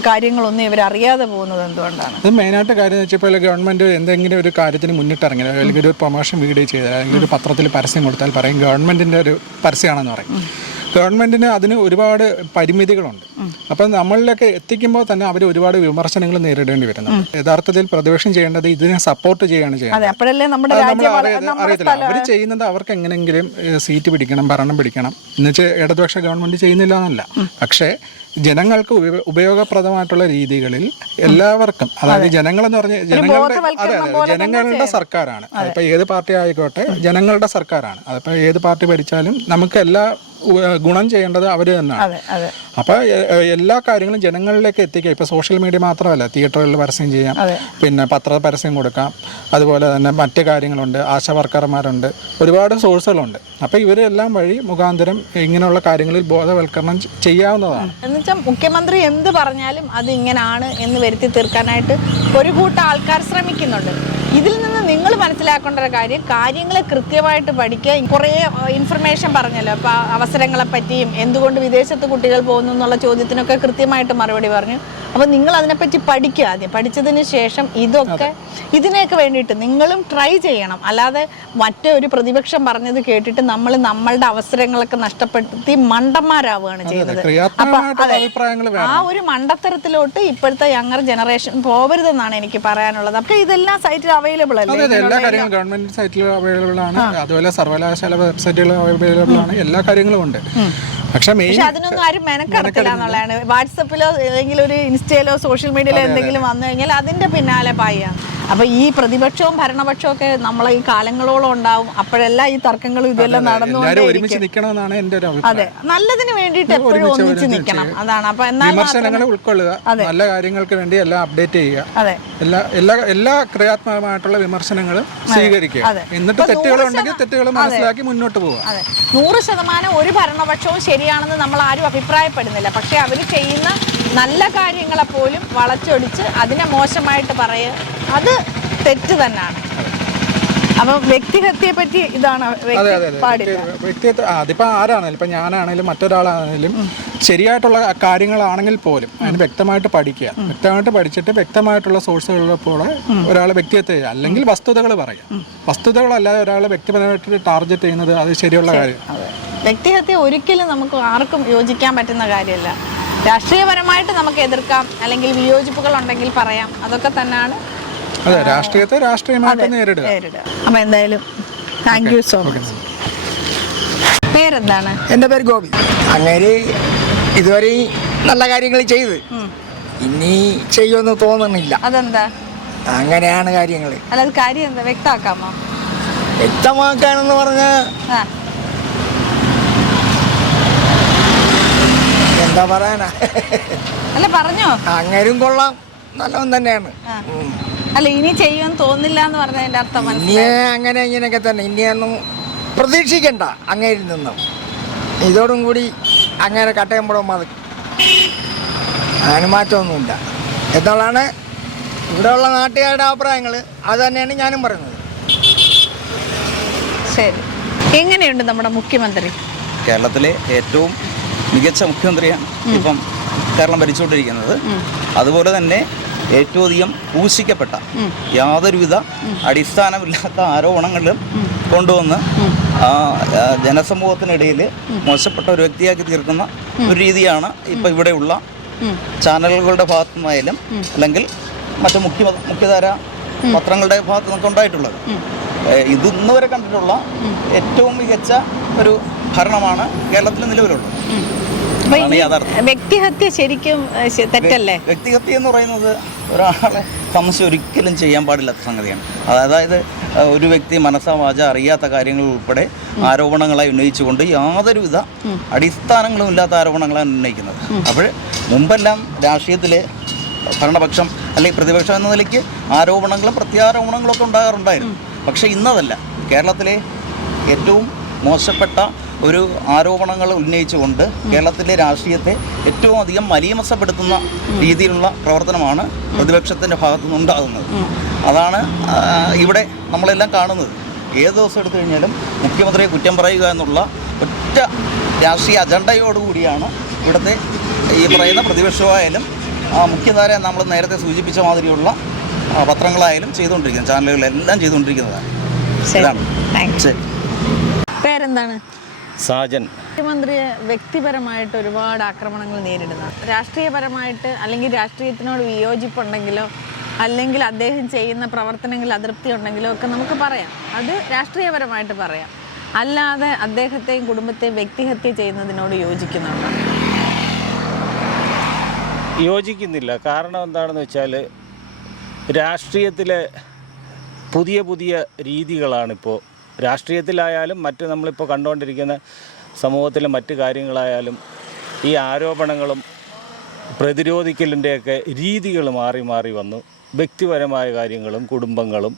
കാര്യങ്ങളൊന്നും ഇവർ അറിയാതെ പോകുന്നത് എന്തുകൊണ്ടാണ്? അത് മെയിനായിട്ട് കാര്യം വെച്ചാൽ ഗവൺമെന്റ് ഗവൺമെന്റ് എന്തെങ്കിലും ഒരു കാര്യത്തിന് മുന്നിട്ടിറങ്ങി അല്ലെങ്കിൽ ഒരു പ്രൊമോഷൻ വീഡിയോ ചെയ്താൽ അല്ലെങ്കിൽ ഒരു പത്രത്തിൽ പരസ്യം കൊടുത്താൽ പറയും ഗവൺമെന്റിന്റെ ഒരു പരസ്യമാണെന്ന് പറയും. ഗവൺമെന്റിന് അതിന് ഒരുപാട് പരിമിതികളുണ്ട്. അപ്പം നമ്മളിലൊക്കെ എത്തിക്കുമ്പോൾ തന്നെ അവർ ഒരുപാട് വിമർശനങ്ങൾ നേരിടേണ്ടി വരുന്നുണ്ട്. യഥാർത്ഥത്തിൽ പ്രതിപക്ഷം ചെയ്യേണ്ടത് ഇതിനെ സപ്പോർട്ട് ചെയ്യുകയാണ് അതെ ചെയ്യുന്നത് അറിയത്തില്ല. അവർ ചെയ്യുന്നത് അവർക്ക് എങ്ങനെങ്കിലും സീറ്റ് പിടിക്കണം ഭരണം പിടിക്കണം. എന്നുവെച്ചാൽ ഇടതുപക്ഷ ഗവൺമെന്റ് ചെയ്യുന്നില്ല എന്നല്ല. പക്ഷേ ജനങ്ങൾക്ക് ഉപയോ- ഉപയോഗപ്രദമായിട്ടുള്ള രീതികളിൽ എല്ലാവർക്കും അതായത് ജനങ്ങൾ എന്ന് പറഞ്ഞ ജനങ്ങളുടെ അതെ അതെ ജനങ്ങളുടെ സർക്കാരാണ്. അതിപ്പോൾ ഏത് പാർട്ടി ആയിക്കോട്ടെ ജനങ്ങളുടെ സർക്കാരാണ്. അതിപ്പോൾ ഏത് പാർട്ടി ഭരിച്ചാലും നമുക്ക് എല്ലാ ഗുണം ചെയ്യേണ്ടത് അവർ തന്നെയാണ് അപ്പോൾ എല്ലാ കാര്യങ്ങളും ജനങ്ങളിലേക്ക് എത്തിക്കുക ഇപ്പോൾ സോഷ്യൽ മീഡിയ മാത്രമല്ല തിയേറ്ററുകളിൽ പരസ്യം ചെയ്യാം. പിന്നെ പത്ര പരസ്യം കൊടുക്കാം അതുപോലെ തന്നെ മറ്റ് കാര്യങ്ങളുണ്ട് ആശാ വർക്കർമാരുണ്ട് ഒരുപാട് സോഴ്സുകളുണ്ട്. അപ്പോൾ ഇവരെല്ലാം വഴി മുഖാന്തരം ഇങ്ങനെയുള്ള കാര്യങ്ങളിൽ ബോധവൽക്കരണം ചെയ്യാവുന്നതാണ്. എന്നുവെച്ചാൽ മുഖ്യമന്ത്രി എന്ത് പറഞ്ഞാലും അത് ഇങ്ങനാണ് എന്ന് വരുത്തി തീർക്കാനായിട്ട് ഒരു കൂട്ടം ആൾക്കാർ ശ്രമിക്കുന്നുണ്ട്. ഇതിൽ നിന്ന് നിങ്ങൾ മനസ്സിലാക്കേണ്ട ഒരു കാര്യം കാര്യങ്ങളെ കൃത്യമായിട്ട് പഠിക്കുക. കുറേ ഇൻഫർമേഷൻ പറഞ്ഞല്ലോ. അപ്പോൾ അവസരങ്ങളെ പറ്റിയും എന്തുകൊണ്ട് വിദേശത്ത് കുട്ടികൾ പോകുന്നു എന്നുള്ള ചോദ്യത്തിനൊക്കെ കൃത്യമായിട്ട് മറുപടി പറഞ്ഞു. അപ്പോൾ നിങ്ങൾ അതിനെപ്പറ്റി പഠിക്കുക ആദ്യം. പഠിച്ചതിന് ശേഷം ഇതൊക്കെ ഇതിനെയൊക്കെ വേണ്ടിയിട്ട് നിങ്ങളും ട്രൈ ചെയ്യണം. അല്ലാതെ മറ്റേ ഒരു പ്രതിപക്ഷം പറഞ്ഞത് കേട്ടിട്ട് നമ്മൾ നമ്മളുടെ അവസരങ്ങളൊക്കെ നഷ്ടപ്പെടുത്തി മണ്ടന്മാരാവുകയാണ് ചെയ്യുന്നത്. അപ്പോൾ അതെ അഭിപ്രായങ്ങൾ ആ ഒരു മണ്ടത്തരത്തിലോട്ട് ഇപ്പോഴത്തെ യങ്ങർ ജനറേഷൻ പോകരുതെന്നാണ് എനിക്ക് പറയാനുള്ളത്. അപ്പൊ ഇതെല്ലാം സൈറ്റിൽ അവൈലബിൾ അല്ലേ? അതെ എല്ലാ കാര്യങ്ങളും ഗവൺമെന്റ് സൈറ്റിൽ അവൈലബിൾ ആണ്. അതുപോലെ സർവകലാശാല വെബ്സൈറ്റുകൾ അവൈലബിൾ ആണ്. എല്ലാ കാര്യങ്ങളും ഉണ്ട്. പക്ഷെ അതിനൊന്നും ആരും മെനക്കെടുത്തില്ല എന്നുള്ളതാണ്. വാട്സപ്പിലോ അല്ലെങ്കിൽ ഒരു ഇൻസ്റ്റയിലോ സോഷ്യൽ മീഡിയയിലോ എന്തെങ്കിലും വന്നു കഴിഞ്ഞാൽ അതിന്റെ പിന്നാലെ പായാണ് അപ്പൊ ഈ പ്രതിപക്ഷവും ഭരണപക്ഷവും ഒക്കെ നമ്മളെ ഈ കാലങ്ങളോളം ഉണ്ടാവും. അപ്പോഴെല്ലാം ഈ തർക്കങ്ങളും ഇതെല്ലാം നടന്നു അതെ. നല്ലതിന് വേണ്ടിയിട്ട് എപ്പോഴും ഒന്നിച്ച് നിൽക്കണം അതാണ്. അപ്പൊ എന്നാൽ ഉൾക്കൊള്ളുക. നല്ല കാര്യങ്ങൾക്ക് വേണ്ടി എല്ലാം അപ്ഡേറ്റ് ചെയ്യുക. അതെ. എല്ലാ എല്ലാ എല്ലാ ക്രിയാത്മകമായിട്ടുള്ള വിമർശനങ്ങളും സ്വീകരിക്കുക. എന്നിട്ട് തെറ്റുകളുണ്ടെങ്കിൽ തെറ്റുകൾ ഉണ്ടെങ്കിൽ തെറ്റുകൾ മനസ്സിലാക്കി മുന്നോട്ട് പോവുക. അതെ. നൂറ് ശതമാനം ഒരു ഭരണപക്ഷവും ശരിയാണെന്ന് നമ്മൾ ആരും അഭിപ്രായപ്പെടുന്നില്ല. പക്ഷെ അവർ ചെയ്യുന്ന നല്ല കാര്യങ്ങളെ പോലും വളച്ചൊടിച്ച് അതിനെ മോശമായിട്ട് പറയുക അത് തെറ്റ് തന്നെയാണ് അപ്പൊ വ്യക്തിഹത്യയെ പറ്റി ഇതാണ് വ്യക്തി പാടില്ല. വ്യക്തിത്വ അതിപ്പോ ആരാണെങ്കിലും ഇപ്പൊ ഞാനാണെങ്കിലും മറ്റൊരാളാണെങ്കിലും ശരിയായിട്ടുള്ള കാര്യങ്ങളാണെങ്കിൽ പോലും അതിന് വ്യക്തമായിട്ട് പഠിക്കുക. വ്യക്തമായിട്ട് പഠിച്ചിട്ട് വ്യക്തമായിട്ടുള്ള സോഴ്സുകളിലൂടെ ഒരാളെ വ്യക്തിഹത്യ ചെയ്യുക. അല്ലെങ്കിൽ വസ്തുതകൾ പറയുക വസ്തുതകളല്ലാതെ ഒരാളെ വ്യക്തിപരമായിട്ട് ടാർഗറ്റ് ചെയ്യുന്നത് അത് ശരിയുള്ള കാര്യം. വ്യക്തിഹത്യ ഒരിക്കലും നമുക്ക് ആർക്കും യോജിക്കാൻ പറ്റുന്ന കാര്യമല്ല. രാഷ്ട്രീയപരമായിട്ട് നമുക്ക് എതിർക്കാം അല്ലെങ്കിൽ വിയോജിപ്പുകൾ ഉണ്ടെങ്കിൽ പറയാം. അതൊക്കെ തന്നെയാണ് അതെ രാഷ്ട്രീയത്തെ രാഷ്ട്രീയമായിട്ട് നേരിടുക. അപ്പൊ എന്തായാലും താങ്ക് യു സോ മച്ച് പേരെന്താണ്? എന്റെ പേര് ഗോപി. അങ്ങനെ ഇതുവരെ നല്ല കാര്യങ്ങൾ ചെയ്ത്. ഇനി ചെയ്യുമെന്ന് തോന്നുന്നില്ല അതെന്താ? അങ്ങനെയാണ് കാര്യങ്ങൾ അല്ലാതെ അത് കാര്യം എന്താ? വ്യക്തമാക്കാമോ? വ്യക്തമാക്കാനെന്ന് പറഞ്ഞാൽ എന്താ പറയാനാ? അല്ല പറഞ്ഞോ. അങ്ങേരും കൊള്ളാം. നല്ലവൻ തന്നെയാണ്. അല്ല ഇനി ചെയ്യുമെന്ന് തോന്നില്ല എന്ന് പറഞ്ഞതിന്റെ അർത്ഥം ഇനി മനസ്സിലായി? അങ്ങനെ ഇങ്ങനെയൊക്കെ തന്നെ. ഇനിയൊന്നും പ്രതീക്ഷിക്കണ്ട അങ്ങേരിൽ നിന്നും. ഇതോടും കൂടി അങ്ങനെ കട്ടയമ്പടം മതി അങ്ങനെ മാറ്റമൊന്നുമില്ല. എന്നുള്ളതാണ് ഇവിടെയുള്ള നാട്ടുകാരുടെ അഭിപ്രായങ്ങൾ അത് തന്നെയാണ് ഞാനും പറയുന്നത്. ശരി. എങ്ങനെയുണ്ട് നമ്മുടെ മുഖ്യമന്ത്രി? കേരളത്തിലെ ഏറ്റവും മികച്ച മുഖ്യമന്ത്രിയാണ് ഇപ്പം കേരളം ഭരിച്ചുകൊണ്ടിരിക്കുന്നത്. അതുപോലെ തന്നെ ഏറ്റവും അധികം പൂശിക്കപ്പെട്ട യാതൊരുവിധ അടിസ്ഥാനമില്ലാത്ത ആരോപണങ്ങളിലും കൊണ്ടുവന്ന് ജനസമൂഹത്തിനിടയിൽ മോശപ്പെട്ട ഒരു വ്യക്തിയാക്കി തീർക്കുന്ന ഒരു രീതിയാണ് ഇപ്പം ഇവിടെയുള്ള ചാനലുകളുടെ ഭാഗത്തു നിന്നായാലും അല്ലെങ്കിൽ മറ്റു മുഖ്യ മുഖ്യധാര പത്രങ്ങളുടെ ഭാഗത്തു നിന്നൊക്കെ ഉണ്ടായിട്ടുള്ളത്. ഇതിന്ന് വരെ കണ്ടിട്ടുള്ള ഏറ്റവും മികച്ച ഒരു ഭരണമാണ് കേരളത്തിൽ നിലവിലുള്ളത്. വ്യക്തിഹത്യ ശരിക്കും തെറ്റല്ലേ? വ്യക്തിഹത്യ എന്ന് പറയുന്നത് ഒരാളെ സംശയം ഒരിക്കലും ചെയ്യാൻ പാടില്ലാത്ത സംഗതിയാണ്. അതായത് ഒരു വ്യക്തി മനസ്സാ വാച അറിയാത്ത കാര്യങ്ങൾ ഉൾപ്പെടെ ആരോപണങ്ങളായി ഉന്നയിച്ചുകൊണ്ട് യാതൊരുവിധ അടിസ്ഥാനങ്ങളും ഇല്ലാത്ത ആരോപണങ്ങളാണ് ഉന്നയിക്കുന്നത്. അപ്പോൾ മുമ്പെല്ലാം രാഷ്ട്രീയത്തിലെ ഭരണപക്ഷം അല്ലെങ്കിൽ പ്രതിപക്ഷം എന്ന നിലയ്ക്ക് ആരോപണങ്ങളും പ്രത്യാരോപണങ്ങളും ഒക്കെ ഉണ്ടാകാറുണ്ടായിരുന്നു. പക്ഷേ ഇന്നതല്ല. കേരളത്തിലെ ഏറ്റവും മോശപ്പെട്ട ഒരു ആരോപണങ്ങൾ ഉന്നയിച്ചുകൊണ്ട് കേരളത്തിലെ രാഷ്ട്രീയത്തെ ഏറ്റവും അധികം മലീമസപ്പെടുത്തുന്ന രീതിയിലുള്ള പ്രവർത്തനമാണ് പ്രതിപക്ഷത്തിന്റെ ഭാഗത്തു നിന്നുണ്ടാകുന്നത് അതാണ് ഇവിടെ നമ്മളെല്ലാം കാണുന്നത്. ഏത് ദിവസം എടുത്തു കഴിഞ്ഞാലും മുഖ്യമന്ത്രിയെ കുറ്റം പറയുക എന്നുള്ള ഒറ്റ രാഷ്ട്രീയ അജണ്ടയോടുകൂടിയാണ് ഇവിടുത്തെ ഈ പറയുന്ന പ്രതിപക്ഷമായാലും ആ, മുഖ്യധാര നമ്മൾ നേരത്തെ സൂചിപ്പിച്ച മാതിരിയുള്ള പത്രങ്ങളായാലും ചെയ്തുകൊണ്ടിരിക്കുന്നത് ചാനലുകളെല്ലാം ചെയ്തുകൊണ്ടിരിക്കുന്നതാണ്. ഇതാണ്. പേരെന്താണ്? സാജൻ. മുഖ്യമന്ത്രിയെ വ്യക്തിപരമായിട്ട് ഒരുപാട് ആക്രമണങ്ങൾ നേരിടുന്ന. രാഷ്ട്രീയപരമായിട്ട് അല്ലെങ്കിൽ രാഷ്ട്രീയത്തിനോട് വിയോജിപ്പുണ്ടെങ്കിലോ അല്ലെങ്കിൽ അദ്ദേഹം ചെയ്യുന്ന പ്രവർത്തനങ്ങളിൽ അതൃപ്തി ഉണ്ടെങ്കിലോ ഒക്കെ നമുക്ക് പറയാം. അത് രാഷ്ട്രീയപരമായിട്ട് പറയാം. അല്ലാതെ അദ്ദേഹത്തെയും കുടുംബത്തെയും വ്യക്തിഹത്യ ചെയ്യുന്നതിനോട് യോജിക്കുന്നുണ്ടോ? യോജിക്കുന്നില്ല. കാരണം എന്താണെന്ന് വെച്ചാൽ രാഷ്ട്രീയത്തിലെ പുതിയ പുതിയ രീതികളാണിപ്പോൾ രാഷ്ട്രീയത്തിലായാലും മറ്റ് നമ്മളിപ്പോൾ കണ്ടുകൊണ്ടിരിക്കുന്ന സമൂഹത്തിലെ മറ്റ് കാര്യങ്ങളായാലും ഈ ആരോപണങ്ങളും പ്രതിരോധിക്കലിന്റെയൊക്കെ രീതികൾ മാറി മാറി വന്നു. വ്യക്തിപരമായ കാര്യങ്ങളും കുടുംബങ്ങളും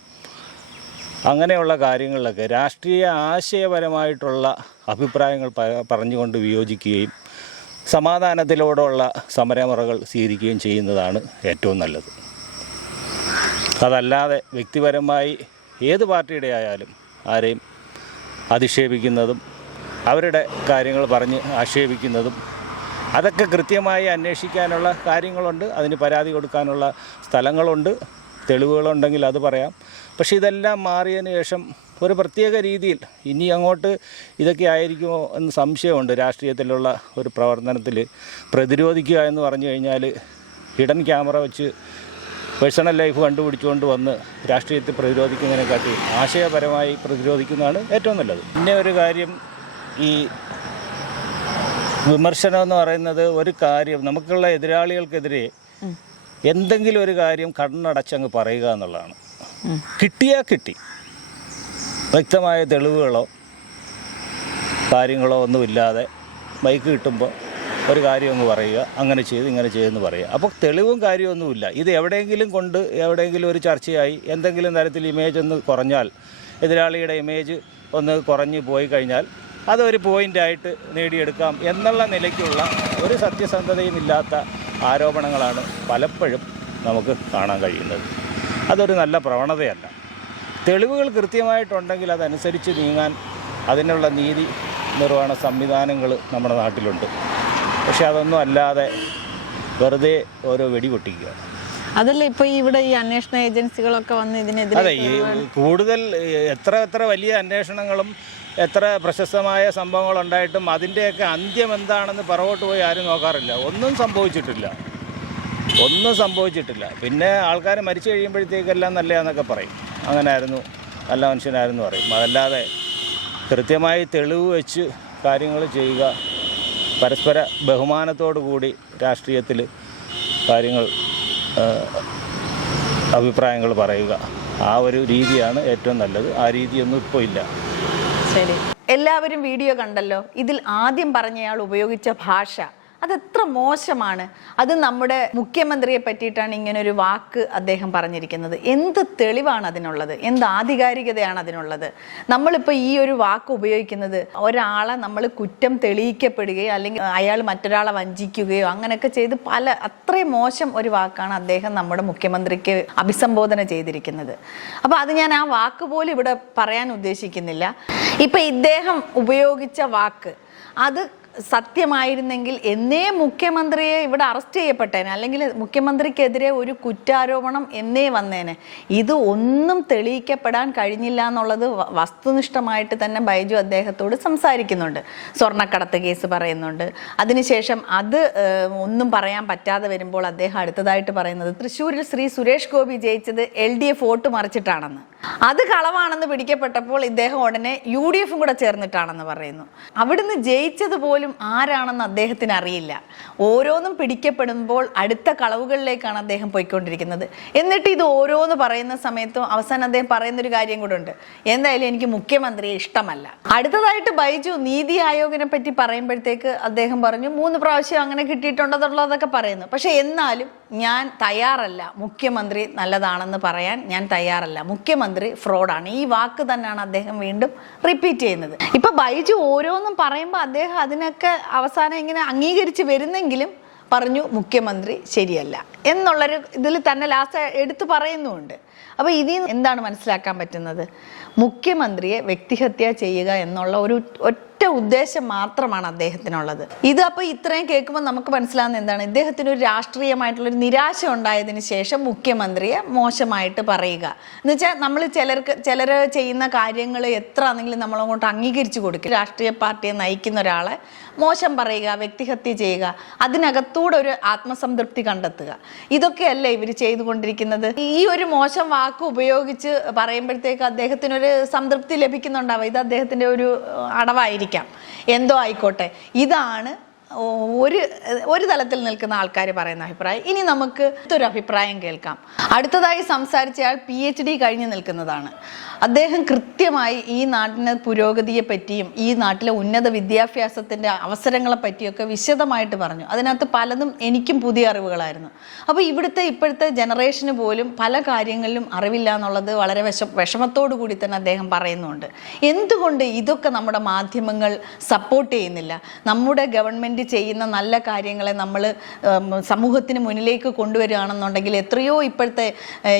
അങ്ങനെയുള്ള കാര്യങ്ങളിലൊക്കെ രാഷ്ട്രീയ ആശയപരമായിട്ടുള്ള അഭിപ്രായങ്ങൾ പറഞ്ഞുകൊണ്ട് വിയോജിക്കുകയും സമാധാനത്തിലൂടെയുള്ള സമരമുറകൾ സ്വീകരിക്കുകയും ചെയ്യുന്നതാണ് ഏറ്റവും നല്ലത്. അതല്ലാതെ വ്യക്തിപരമായി ഏത് പാർട്ടിയുടെ ആയാലും ആരെയും അധിക്ഷേപിക്കുന്നതും അവരുടെ കാര്യങ്ങൾ പറഞ്ഞ് ആക്ഷേപിക്കുന്നതും അതൊക്കെ കൃത്യമായി അന്വേഷിക്കാനുള്ള കാര്യങ്ങളുണ്ട്. അതിന് പരാതി കൊടുക്കാനുള്ള സ്ഥലങ്ങളുണ്ട്. തെളിവുകളുണ്ടെങ്കിൽ അത് പറയാം. പക്ഷേ ഇതെല്ലാം മാറിയതിന് ശേഷം ഒരു പ്രത്യേക രീതിയിൽ ഇനി അങ്ങോട്ട് ഇതൊക്കെ ആയിരിക്കുമോ എന്ന് സംശയമുണ്ട്. രാഷ്ട്രീയത്തിലുള്ള ഒരു പ്രവർത്തനത്തിൽ പ്രതിരോധിക്കുക എന്ന് പറഞ്ഞു കഴിഞ്ഞാൽ ഹിഡൻ ക്യാമറ വെച്ച് പേഴ്സണൽ ലൈഫ് കണ്ടുപിടിച്ചുകൊണ്ട് വന്ന് രാഷ്ട്രീയത്തെ പ്രതിരോധിക്കുന്നതിനെക്കാട്ടി ആശയപരമായി പ്രതിരോധിക്കുന്നതാണ് ഏറ്റവും നല്ലത്. പിന്നെ ഒരു കാര്യം ഈ വിമർശനം എന്ന് പറയുന്നത് ഒരു കാര്യം നമുക്കുള്ള എതിരാളികൾക്കെതിരെ എന്തെങ്കിലും ഒരു കാര്യം കണ്ണടച്ചങ്ങ് പറയുക എന്നുള്ളതാണ്. കിട്ടിയാൽ കിട്ടി. വ്യക്തമായ തെളിവുകളോ കാര്യങ്ങളോ ഒന്നുമില്ലാതെ ബൈക്ക് കിട്ടുമ്പോൾ ഒരു കാര്യം അങ്ങ് പറയുക അങ്ങനെ ചെയ്ത് ഇങ്ങനെ ചെയ്തെന്ന് പറയുക. അപ്പോൾ തെളിവും കാര്യമൊന്നുമില്ല ഇത് എവിടെയെങ്കിലും കൊണ്ട് എവിടെയെങ്കിലും ഒരു ചർച്ചയായി എന്തെങ്കിലും തരത്തിൽ ഇമേജ് ഒന്ന് കുറഞ്ഞാൽ എതിരാളിയുടെ ഇമേജ് ഒന്ന് കുറഞ്ഞു പോയി കഴിഞ്ഞാൽ അതൊരു പോയിന്റായിട്ട് നേടിയെടുക്കാം എന്നുള്ള നിലയ്ക്കുള്ള ഒരു സത്യസന്ധതയും ഇല്ലാത്ത ആരോപണങ്ങളാണ് പലപ്പോഴും നമുക്ക് കാണാൻ കഴിയുന്നത്. അതൊരു നല്ല പ്രവണതയല്ല. തെളിവുകൾ കൃത്യമായിട്ടുണ്ടെങ്കിൽ അതനുസരിച്ച് നീങ്ങാൻ അതിനുള്ള നീതി നിർവഹണ സംവിധാനങ്ങൾ നമ്മുടെ നാട്ടിലുണ്ട്. പക്ഷെ അതൊന്നും അല്ലാതെ വെറുതെ ഓരോ വെടി പൊട്ടിക്കുക അതല്ല ഇപ്പൊ ഇവിടെ ഈ അന്വേഷണ ഏജൻസികളൊക്കെ വന്ന് ഇതിനെതിരെ അതെ ഈ കൂടുതൽ എത്ര എത്ര വലിയ അന്വേഷണങ്ങളും എത്ര പ്രശസ്തമായ സംഭവങ്ങൾ ഉണ്ടായിട്ടും അതിന്റെയൊക്കെ അന്ത്യം എന്താണെന്ന് പുറകോട്ട് പോയി ആരും നോക്കാറില്ല. ഒന്നും സംഭവിച്ചിട്ടില്ല. ഒന്നും സംഭവിച്ചിട്ടില്ല. പിന്നെ ആൾക്കാർ മരിച്ചു കഴിയുമ്പോഴത്തേക്കെല്ലാം നല്ലതാന്നൊക്കെ പറയും. അങ്ങനായിരുന്നു നല്ല മനുഷ്യനായിരുന്നു പറയും. അതല്ലാതെ കൃത്യമായി തെളിവ് വെച്ച് കാര്യങ്ങൾ ചെയ്യുക പരസ്പര ബഹുമാനത്തോടു കൂടി രാഷ്ട്രീയത്തിൽ കാര്യങ്ങൾ അഭിപ്രായങ്ങൾ പറയുക. ആ ഒരു രീതിയാണ് ഏറ്റവും നല്ലത്. ആ രീതിയൊന്നും ഇപ്പോൾ ഇല്ല. ശരി. എല്ലാവരും വീഡിയോ കണ്ടല്ലോ. ഇതിൽ ആദ്യം പറഞ്ഞയാൾ ഉപയോഗിച്ച ഭാഷ. അതെത്ര മോശമാണ്. അത് നമ്മുടെ മുഖ്യമന്ത്രിയെ പറ്റിയിട്ടാണ് ഇങ്ങനെ ഒരു വാക്ക് അദ്ദേഹം പറഞ്ഞിരിക്കുന്നത്. എന്ത് തെളിവാണ് അതിനുള്ളത്? എന്ത് ആധികാരികതയാണ് അതിനുള്ളത്? നമ്മളിപ്പോൾ ഈ ഒരു വാക്ക് ഉപയോഗിക്കുന്നത് ഒരാളെ നമ്മൾ കുറ്റം തെളിയിക്കപ്പെടുകയോ അല്ലെങ്കിൽ അയാൾ മറ്റൊരാളെ വഞ്ചിക്കുകയോ അങ്ങനെയൊക്കെ ചെയ്ത് പല അത്രയും മോശം ഒരു വാക്കാണ് അദ്ദേഹം നമ്മുടെ മുഖ്യമന്ത്രിക്ക് അഭിസംബോധന ചെയ്തിരിക്കുന്നത്. അപ്പോൾ അത് ഞാൻ ആ വാക്ക് പോലും ഇവിടെ പറയാൻ ഉദ്ദേശിക്കുന്നില്ല. ഇപ്പം ഇദ്ദേഹം ഉപയോഗിച്ച വാക്ക് അത് സത്യമായിരുന്നെങ്കിൽ എന്നേ മുഖ്യമന്ത്രിയെ ഇവിടെ അറസ്റ്റ് ചെയ്യപ്പെട്ടേനെ അല്ലെങ്കിൽ മുഖ്യമന്ത്രിക്കെതിരെ ഒരു കുറ്റാരോപണം എന്നേ വന്നേനെ. ഇത് ഒന്നും തെളിയിക്കപ്പെടാൻ കഴിഞ്ഞില്ല എന്നുള്ളത് വസ്തുനിഷ്ഠമായിട്ട് തന്നെ ബൈജു അദ്ദേഹത്തോട് സംസാരിക്കുന്നുണ്ട്. സ്വർണക്കടത്ത് കേസ് പറയുന്നുണ്ട്. അതിനുശേഷം അത് ഒന്നും പറയാൻ പറ്റാതെ വരുമ്പോൾ അദ്ദേഹം അടുത്തതായിട്ട് പറയുന്നത് തൃശ്ശൂരിൽ ശ്രീ സുരേഷ് ഗോപി ജയിച്ചത് എൽ ഡി എഫ് വോട്ട് മറിച്ചിട്ടാണെന്ന്. അത് കളവാണെന്ന് പിടിക്കപ്പെട്ടപ്പോൾ ഇദ്ദേഹം ഉടനെ യു ഡി എഫും കൂടെ ചേർന്നിട്ടാണെന്ന് പറയുന്നു. അവിടുന്ന് ജയിച്ചത് പോലും ആരാണെന്ന് അദ്ദേഹത്തിന് അറിയില്ല. ഓരോന്നും പിടിക്കപ്പെടുമ്പോൾ അടുത്ത കളവുകളിലേക്കാണ് അദ്ദേഹം പോയിക്കൊണ്ടിരിക്കുന്നത്. എന്നിട്ട് ഇത് ഓരോന്ന് പറയുന്ന സമയത്തും അവസാനം അദ്ദേഹം പറയുന്ന ഒരു കാര്യം കൂടെ ഉണ്ട്. എന്തായാലും എനിക്ക് മുഖ്യമന്ത്രിയെ ഇഷ്ടമല്ല. അടുത്തതായിട്ട് ബൈജു നീതി ആയോഗിനെ പറ്റി പറയുമ്പോഴത്തേക്ക് അദ്ദേഹം പറഞ്ഞു മൂന്ന് പ്രാവശ്യം അങ്ങനെ കിട്ടിയിട്ടുണ്ടെന്നുള്ളതൊക്കെ പറയുന്നു. പക്ഷെ എന്നാലും ഞാൻ തയ്യാറല്ല. മുഖ്യമന്ത്രി നല്ലതാണെന്ന് പറയാൻ ഞാൻ തയ്യാറല്ല. മുഖ്യമന്ത്രി ഫ്രോഡാണ്. ഈ വാക്ക് തന്നെയാണ് അദ്ദേഹം വീണ്ടും റിപ്പീറ്റ് ചെയ്യുന്നത്. ഇപ്പൊ ബൈജു ഓരോന്നും പറയുമ്പോൾ അദ്ദേഹം അതിനൊക്കെ അവസാനം ഇങ്ങനെ അംഗീകരിച്ച് വരുന്നെങ്കിലും പറഞ്ഞു മുഖ്യമന്ത്രി ശരിയല്ല എന്നുള്ളൊരു ഇതിൽ തന്നെ ലാസ്റ്റ് എടുത്തു പറയുന്നുമുണ്ട്. അപ്പോൾ ഇതിൽ എന്താണ് മനസ്സിലാക്കാൻ പറ്റുന്നത്? മുഖ്യമന്ത്രിയെ വ്യക്തിഹത്യ ചെയ്യുക എന്നുള്ള ഒരു ഒറ്റ ഉദ്ദേശം മാത്രമാണ് അദ്ദേഹത്തിനുള്ളത്. ഇത് അപ്പോൾ ഇത്രയും കേൾക്കുമ്പോൾ നമുക്ക് മനസ്സിലാവുന്ന എന്താണ്? ഇദ്ദേഹത്തിന് ഒരു രാഷ്ട്രീയമായിട്ടുള്ള ഒരു നിരാശ ഉണ്ടായതിനു ശേഷം മുഖ്യമന്ത്രിയെ മോശമായിട്ട് പറയുക. എന്ന് വെച്ചാൽ നമ്മൾ ചിലർക്ക് ചിലർ ചെയ്യുന്ന കാര്യങ്ങൾ എത്ര ആണെങ്കിലും നമ്മളങ്ങോട്ട് അംഗീകരിച്ചു കൊടുക്കും. രാഷ്ട്രീയ പാർട്ടിയെ നയിക്കുന്ന ഒരാളെ മോശം പറയുക വ്യക്തിഹത്യ ചെയ്യുക അതിനകത്തൂടെ ഒരു ആത്മസംതൃപ്തി കണ്ടെത്തുക. ഇതൊക്കെയല്ലേ ഇവർ ചെയ്തുകൊണ്ടിരിക്കുന്നത്? ഈ ഒരു മോശം വാക്ക് ഉപയോഗിച്ച് പറയുമ്പോഴത്തേക്ക് അദ്ദേഹത്തിനൊരു സംതൃപ്തി ലഭിക്കുന്നുണ്ടാവുക. ഇത് അദ്ദേഹത്തിന്റെ ഒരു ഏഹ്, അടവായിരിക്കാം എന്തോ ആയിക്കോട്ടെ. ഇതാണ് ഒരു ഒരു തലത്തിൽ നിൽക്കുന്ന ആൾക്കാർ പറയുന്ന അഭിപ്രായം. ഇനി നമുക്ക് ഒരു അഭിപ്രായം കേൾക്കാം. അടുത്തതായി സംസാരിച്ചയാൾ പി എച്ച് ഡി കഴിഞ്ഞ് നിൽക്കുന്നതാണ്. അദ്ദേഹം കൃത്യമായി ഈ നാട്ടിന് പുരോഗതിയെ പറ്റിയും ഈ നാട്ടിലെ ഉന്നത വിദ്യാഭ്യാസത്തിന്റെ അവസരങ്ങളെ പറ്റിയൊക്കെ വിശദമായിട്ട് പറഞ്ഞു. അതിനകത്ത് പലതും എനിക്കും പുതിയ അറിവുകളായിരുന്നു. അപ്പോൾ ഇവിടുത്തെ ഇപ്പോഴത്തെ ജനറേഷന് പോലും പല കാര്യങ്ങളിലും അറിവില്ല എന്നുള്ളത് വളരെ വിഷ വിഷമത്തോടു കൂടി തന്നെ അദ്ദേഹം പറയുന്നുണ്ട്. എന്തുകൊണ്ട് ഇതൊക്കെ നമ്മുടെ മാധ്യമങ്ങൾ സപ്പോർട്ട് ചെയ്യുന്നില്ല? നമ്മുടെ ഗവൺമെന്റ് ചെയ്യുന്ന നല്ല കാര്യങ്ങളെ നമ്മൾ സമൂഹത്തിന് മുന്നിലേക്ക് കൊണ്ടുവരികയാണെന്നുണ്ടെങ്കിൽ എത്രയോ ഇപ്പോഴത്തെ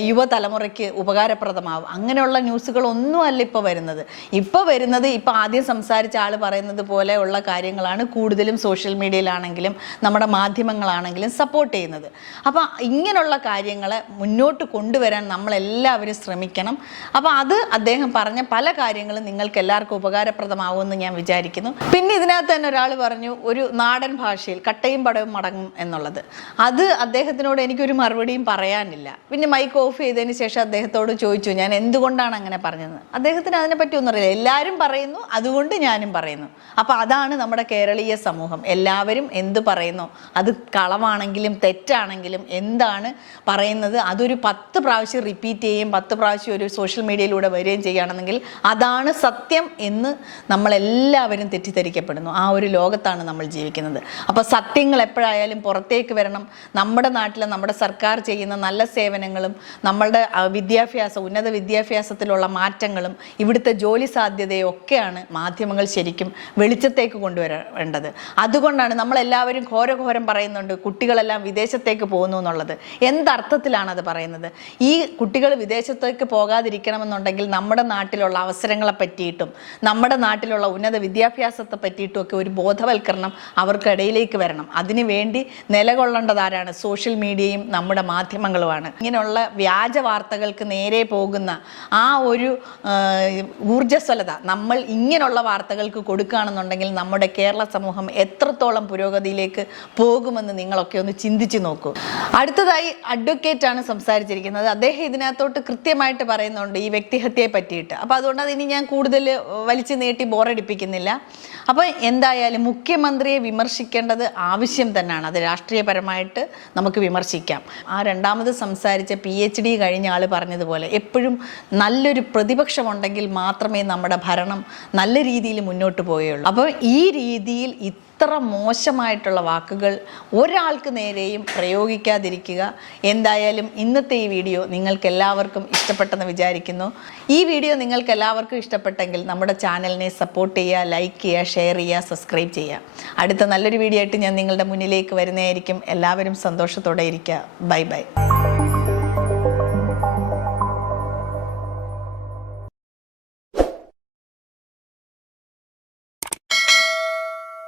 യുവതലമുറയ്ക്ക് ഉപകാരപ്രദമാവും. അങ്ങനെയുള്ള ന്യൂസുകളൊന്നും അല്ല ഇപ്പോൾ വരുന്നത്. ഇപ്പോൾ വരുന്നത് ഇപ്പോൾ ആദ്യം സംസാരിച്ച ആൾ പറയുന്നത് പോലെ ഉള്ള കാര്യങ്ങളാണ് കൂടുതലും സോഷ്യൽ മീഡിയയിലാണെങ്കിലും നമ്മുടെ മാധ്യമങ്ങളാണെങ്കിലും സപ്പോർട്ട് ചെയ്യുന്നത്. അപ്പോൾ ഇങ്ങനെയുള്ള കാര്യങ്ങളെ മുന്നോട്ട് കൊണ്ടുവരാൻ നമ്മളെല്ലാവരും ശ്രമിക്കണം. അപ്പോൾ അത് അദ്ദേഹം പറഞ്ഞ പല കാര്യങ്ങളും നിങ്ങൾക്ക് എല്ലാവർക്കും ഉപകാരപ്രദമാവുമെന്ന് ഞാൻ വിചാരിക്കുന്നു. പിന്നെ ഇതിനകത്ത് തന്നെ ഒരാൾ പറഞ്ഞു ഒരു നാടൻ ഭാഷയിൽ കട്ടയും പടവും മടങ്ങും എന്നുള്ളത്. അത് അദ്ദേഹത്തിനോട് എനിക്കൊരു മറുപടിയും പറയാനില്ല. പിന്നെ മൈക്ക് ഓഫ് ചെയ്തതിന് ശേഷം അദ്ദേഹത്തോട് ചോദിച്ചു ഞാൻ എന്തുകൊണ്ടാണ് അങ്ങനെ പറഞ്ഞത്. അദ്ദേഹത്തിന് അതിനെപ്പറ്റി ഒന്നും അറിയില്ല. എല്ലാവരും പറയുന്നു അതുകൊണ്ട് ഞാനും പറയുന്നു. അപ്പോൾ അതാണ് നമ്മുടെ കേരളീയ സമൂഹം. എല്ലാവരും എന്ത് പറയുന്നു? അത് കളവാണെങ്കിലും തെറ്റാണെങ്കിലും എന്താണ് പറയുന്നത്? അതൊരു പത്ത് പ്രാവശ്യം റിപ്പീറ്റ് ചെയ്യുകയും പത്ത് പ്രാവശ്യം ഒരു സോഷ്യൽ മീഡിയയിലൂടെ വരികയും ചെയ്യുകയാണെന്നെങ്കിൽ അതാണ് സത്യം എന്ന് നമ്മളെല്ലാവരും തെറ്റിദ്ധരിക്കപ്പെടുന്നു. ആ ഒരു ലോകത്താണ് നമ്മൾ ജീവിക്കുന്നത്. അപ്പോൾ സത്യങ്ങൾ എപ്പോഴായാലും പുറത്തേക്ക് വരണം. നമ്മുടെ നാട്ടിലെ നമ്മുടെ സർക്കാർ ചെയ്യുന്ന നല്ല സേവനങ്ങളും നമ്മളുടെ വിദ്യാഭ്യാസ ഉന്നത വിദ്യാഭ്യാസത്തിലുള്ള മാറ്റങ്ങളും ഇവിടുത്തെ ജോലി സാധ്യതയും ഒക്കെയാണ് മാധ്യമങ്ങൾ ശരിക്കും വെളിച്ചത്തേക്ക് കൊണ്ടുവരേണ്ടത്. അതുകൊണ്ടാണ് നമ്മളെല്ലാവരും ഘോരഘോരം പറയുന്നുണ്ട് കുട്ടികളെല്ലാം വിദേശത്തേക്ക് പോകുന്നു എന്നുള്ളത്. എന്തർത്ഥത്തിലാണ് അത് പറയുന്നത്? ഈ കുട്ടികൾ വിദേശത്തേക്ക് പോകാതിരിക്കണമെന്നുണ്ടെങ്കിൽ നമ്മുടെ നാട്ടിലുള്ള അവസരങ്ങളെ പറ്റിയിട്ടും നമ്മുടെ നാട്ടിലുള്ള ഉന്നത വിദ്യാഭ്യാസത്തെ പറ്റിയിട്ടും ഒക്കെ ഒരു ബോധവൽക്കരണം അവർക്കിടയിലേക്ക് വരണം. അതിനുവേണ്ടി നിലകൊള്ളേണ്ടത് ആരാണ്? സോഷ്യൽ മീഡിയയും നമ്മുടെ മാധ്യമങ്ങളുമാണ്. ഇങ്ങനെയുള്ള വ്യാജ വാർത്തകൾക്ക് നേരെ പോകുന്ന ആ ഒരു ആ, ഊർജസ്വലത. നമ്മൾ ഇങ്ങനെയുള്ള വാർത്തകൾക്ക് കൊടുക്കുകയാണെന്നുണ്ടെങ്കിൽ നമ്മുടെ കേരള സമൂഹം എത്രത്തോളം പുരോഗതിയിലേക്ക് പോകുമെന്ന് നിങ്ങളൊക്കെ ഒന്ന് ചിന്തിച്ചു നോക്കൂ. അടുത്തതായി അഡ്വക്കേറ്റ് ആണ് സംസാരിച്ചിരിക്കുന്നത്. അദ്ദേഹം ഇതിനകത്തോട്ട് കൃത്യമായിട്ട് പറയുന്നുണ്ട് ഈ വ്യക്തിഹത്യയെ പറ്റിയിട്ട്. അപ്പോൾ അതുകൊണ്ട് അതിനി ഞാൻ കൂടുതൽ വലിച്ചു നീട്ടി ബോറടിപ്പിക്കുന്നില്ല. അപ്പോൾ എന്തായാലും മുഖ്യമന്ത്രിയെ വിമർശിക്കേണ്ടത് ആവശ്യം തന്നെയാണ്. അത് രാഷ്ട്രീയപരമായിട്ട് നമുക്ക് വിമർശിക്കാം. ആ രണ്ടാമത് സംസാരിച്ച പി എച്ച് ഡി കഴിഞ്ഞ ആൾ പറഞ്ഞതുപോലെ എപ്പോഴും നല്ലൊരു പ്രതിപക്ഷമുണ്ടെങ്കിൽ മാത്രമേ നമ്മുടെ ഭരണം നല്ല രീതിയിൽ മുന്നോട്ട് പോവുകയുള്ളൂ. അപ്പോൾ ഈ രീതിയിൽ ഇത്ര മോശമായിട്ടുള്ള വാക്കുകൾ ഒരാൾക്ക് നേരെയും പ്രയോഗിക്കാതിരിക്കുക. എന്തായാലും ഇന്നത്തെ ഈ വീഡിയോ നിങ്ങൾക്കെല്ലാവർക്കും ഇഷ്ടപ്പെട്ടെന്ന് വിചാരിക്കുന്നു. ഈ വീഡിയോ നിങ്ങൾക്ക് എല്ലാവർക്കും ഇഷ്ടപ്പെട്ടെങ്കിൽ നമ്മുടെ ചാനലിനെ സപ്പോർട്ട് ചെയ്യുക ലൈക്ക് ചെയ്യുക ഷെയർ ചെയ്യുക സബ്സ്ക്രൈബ് ചെയ്യുക. അടുത്ത നല്ലൊരു വീഡിയോ ആയിട്ട് ഞാൻ നിങ്ങളുടെ മുന്നിലേക്ക് വരുന്നതായിരിക്കും. എല്ലാവരും സന്തോഷത്തോടെ ഇരിക്കുക. Bye bye.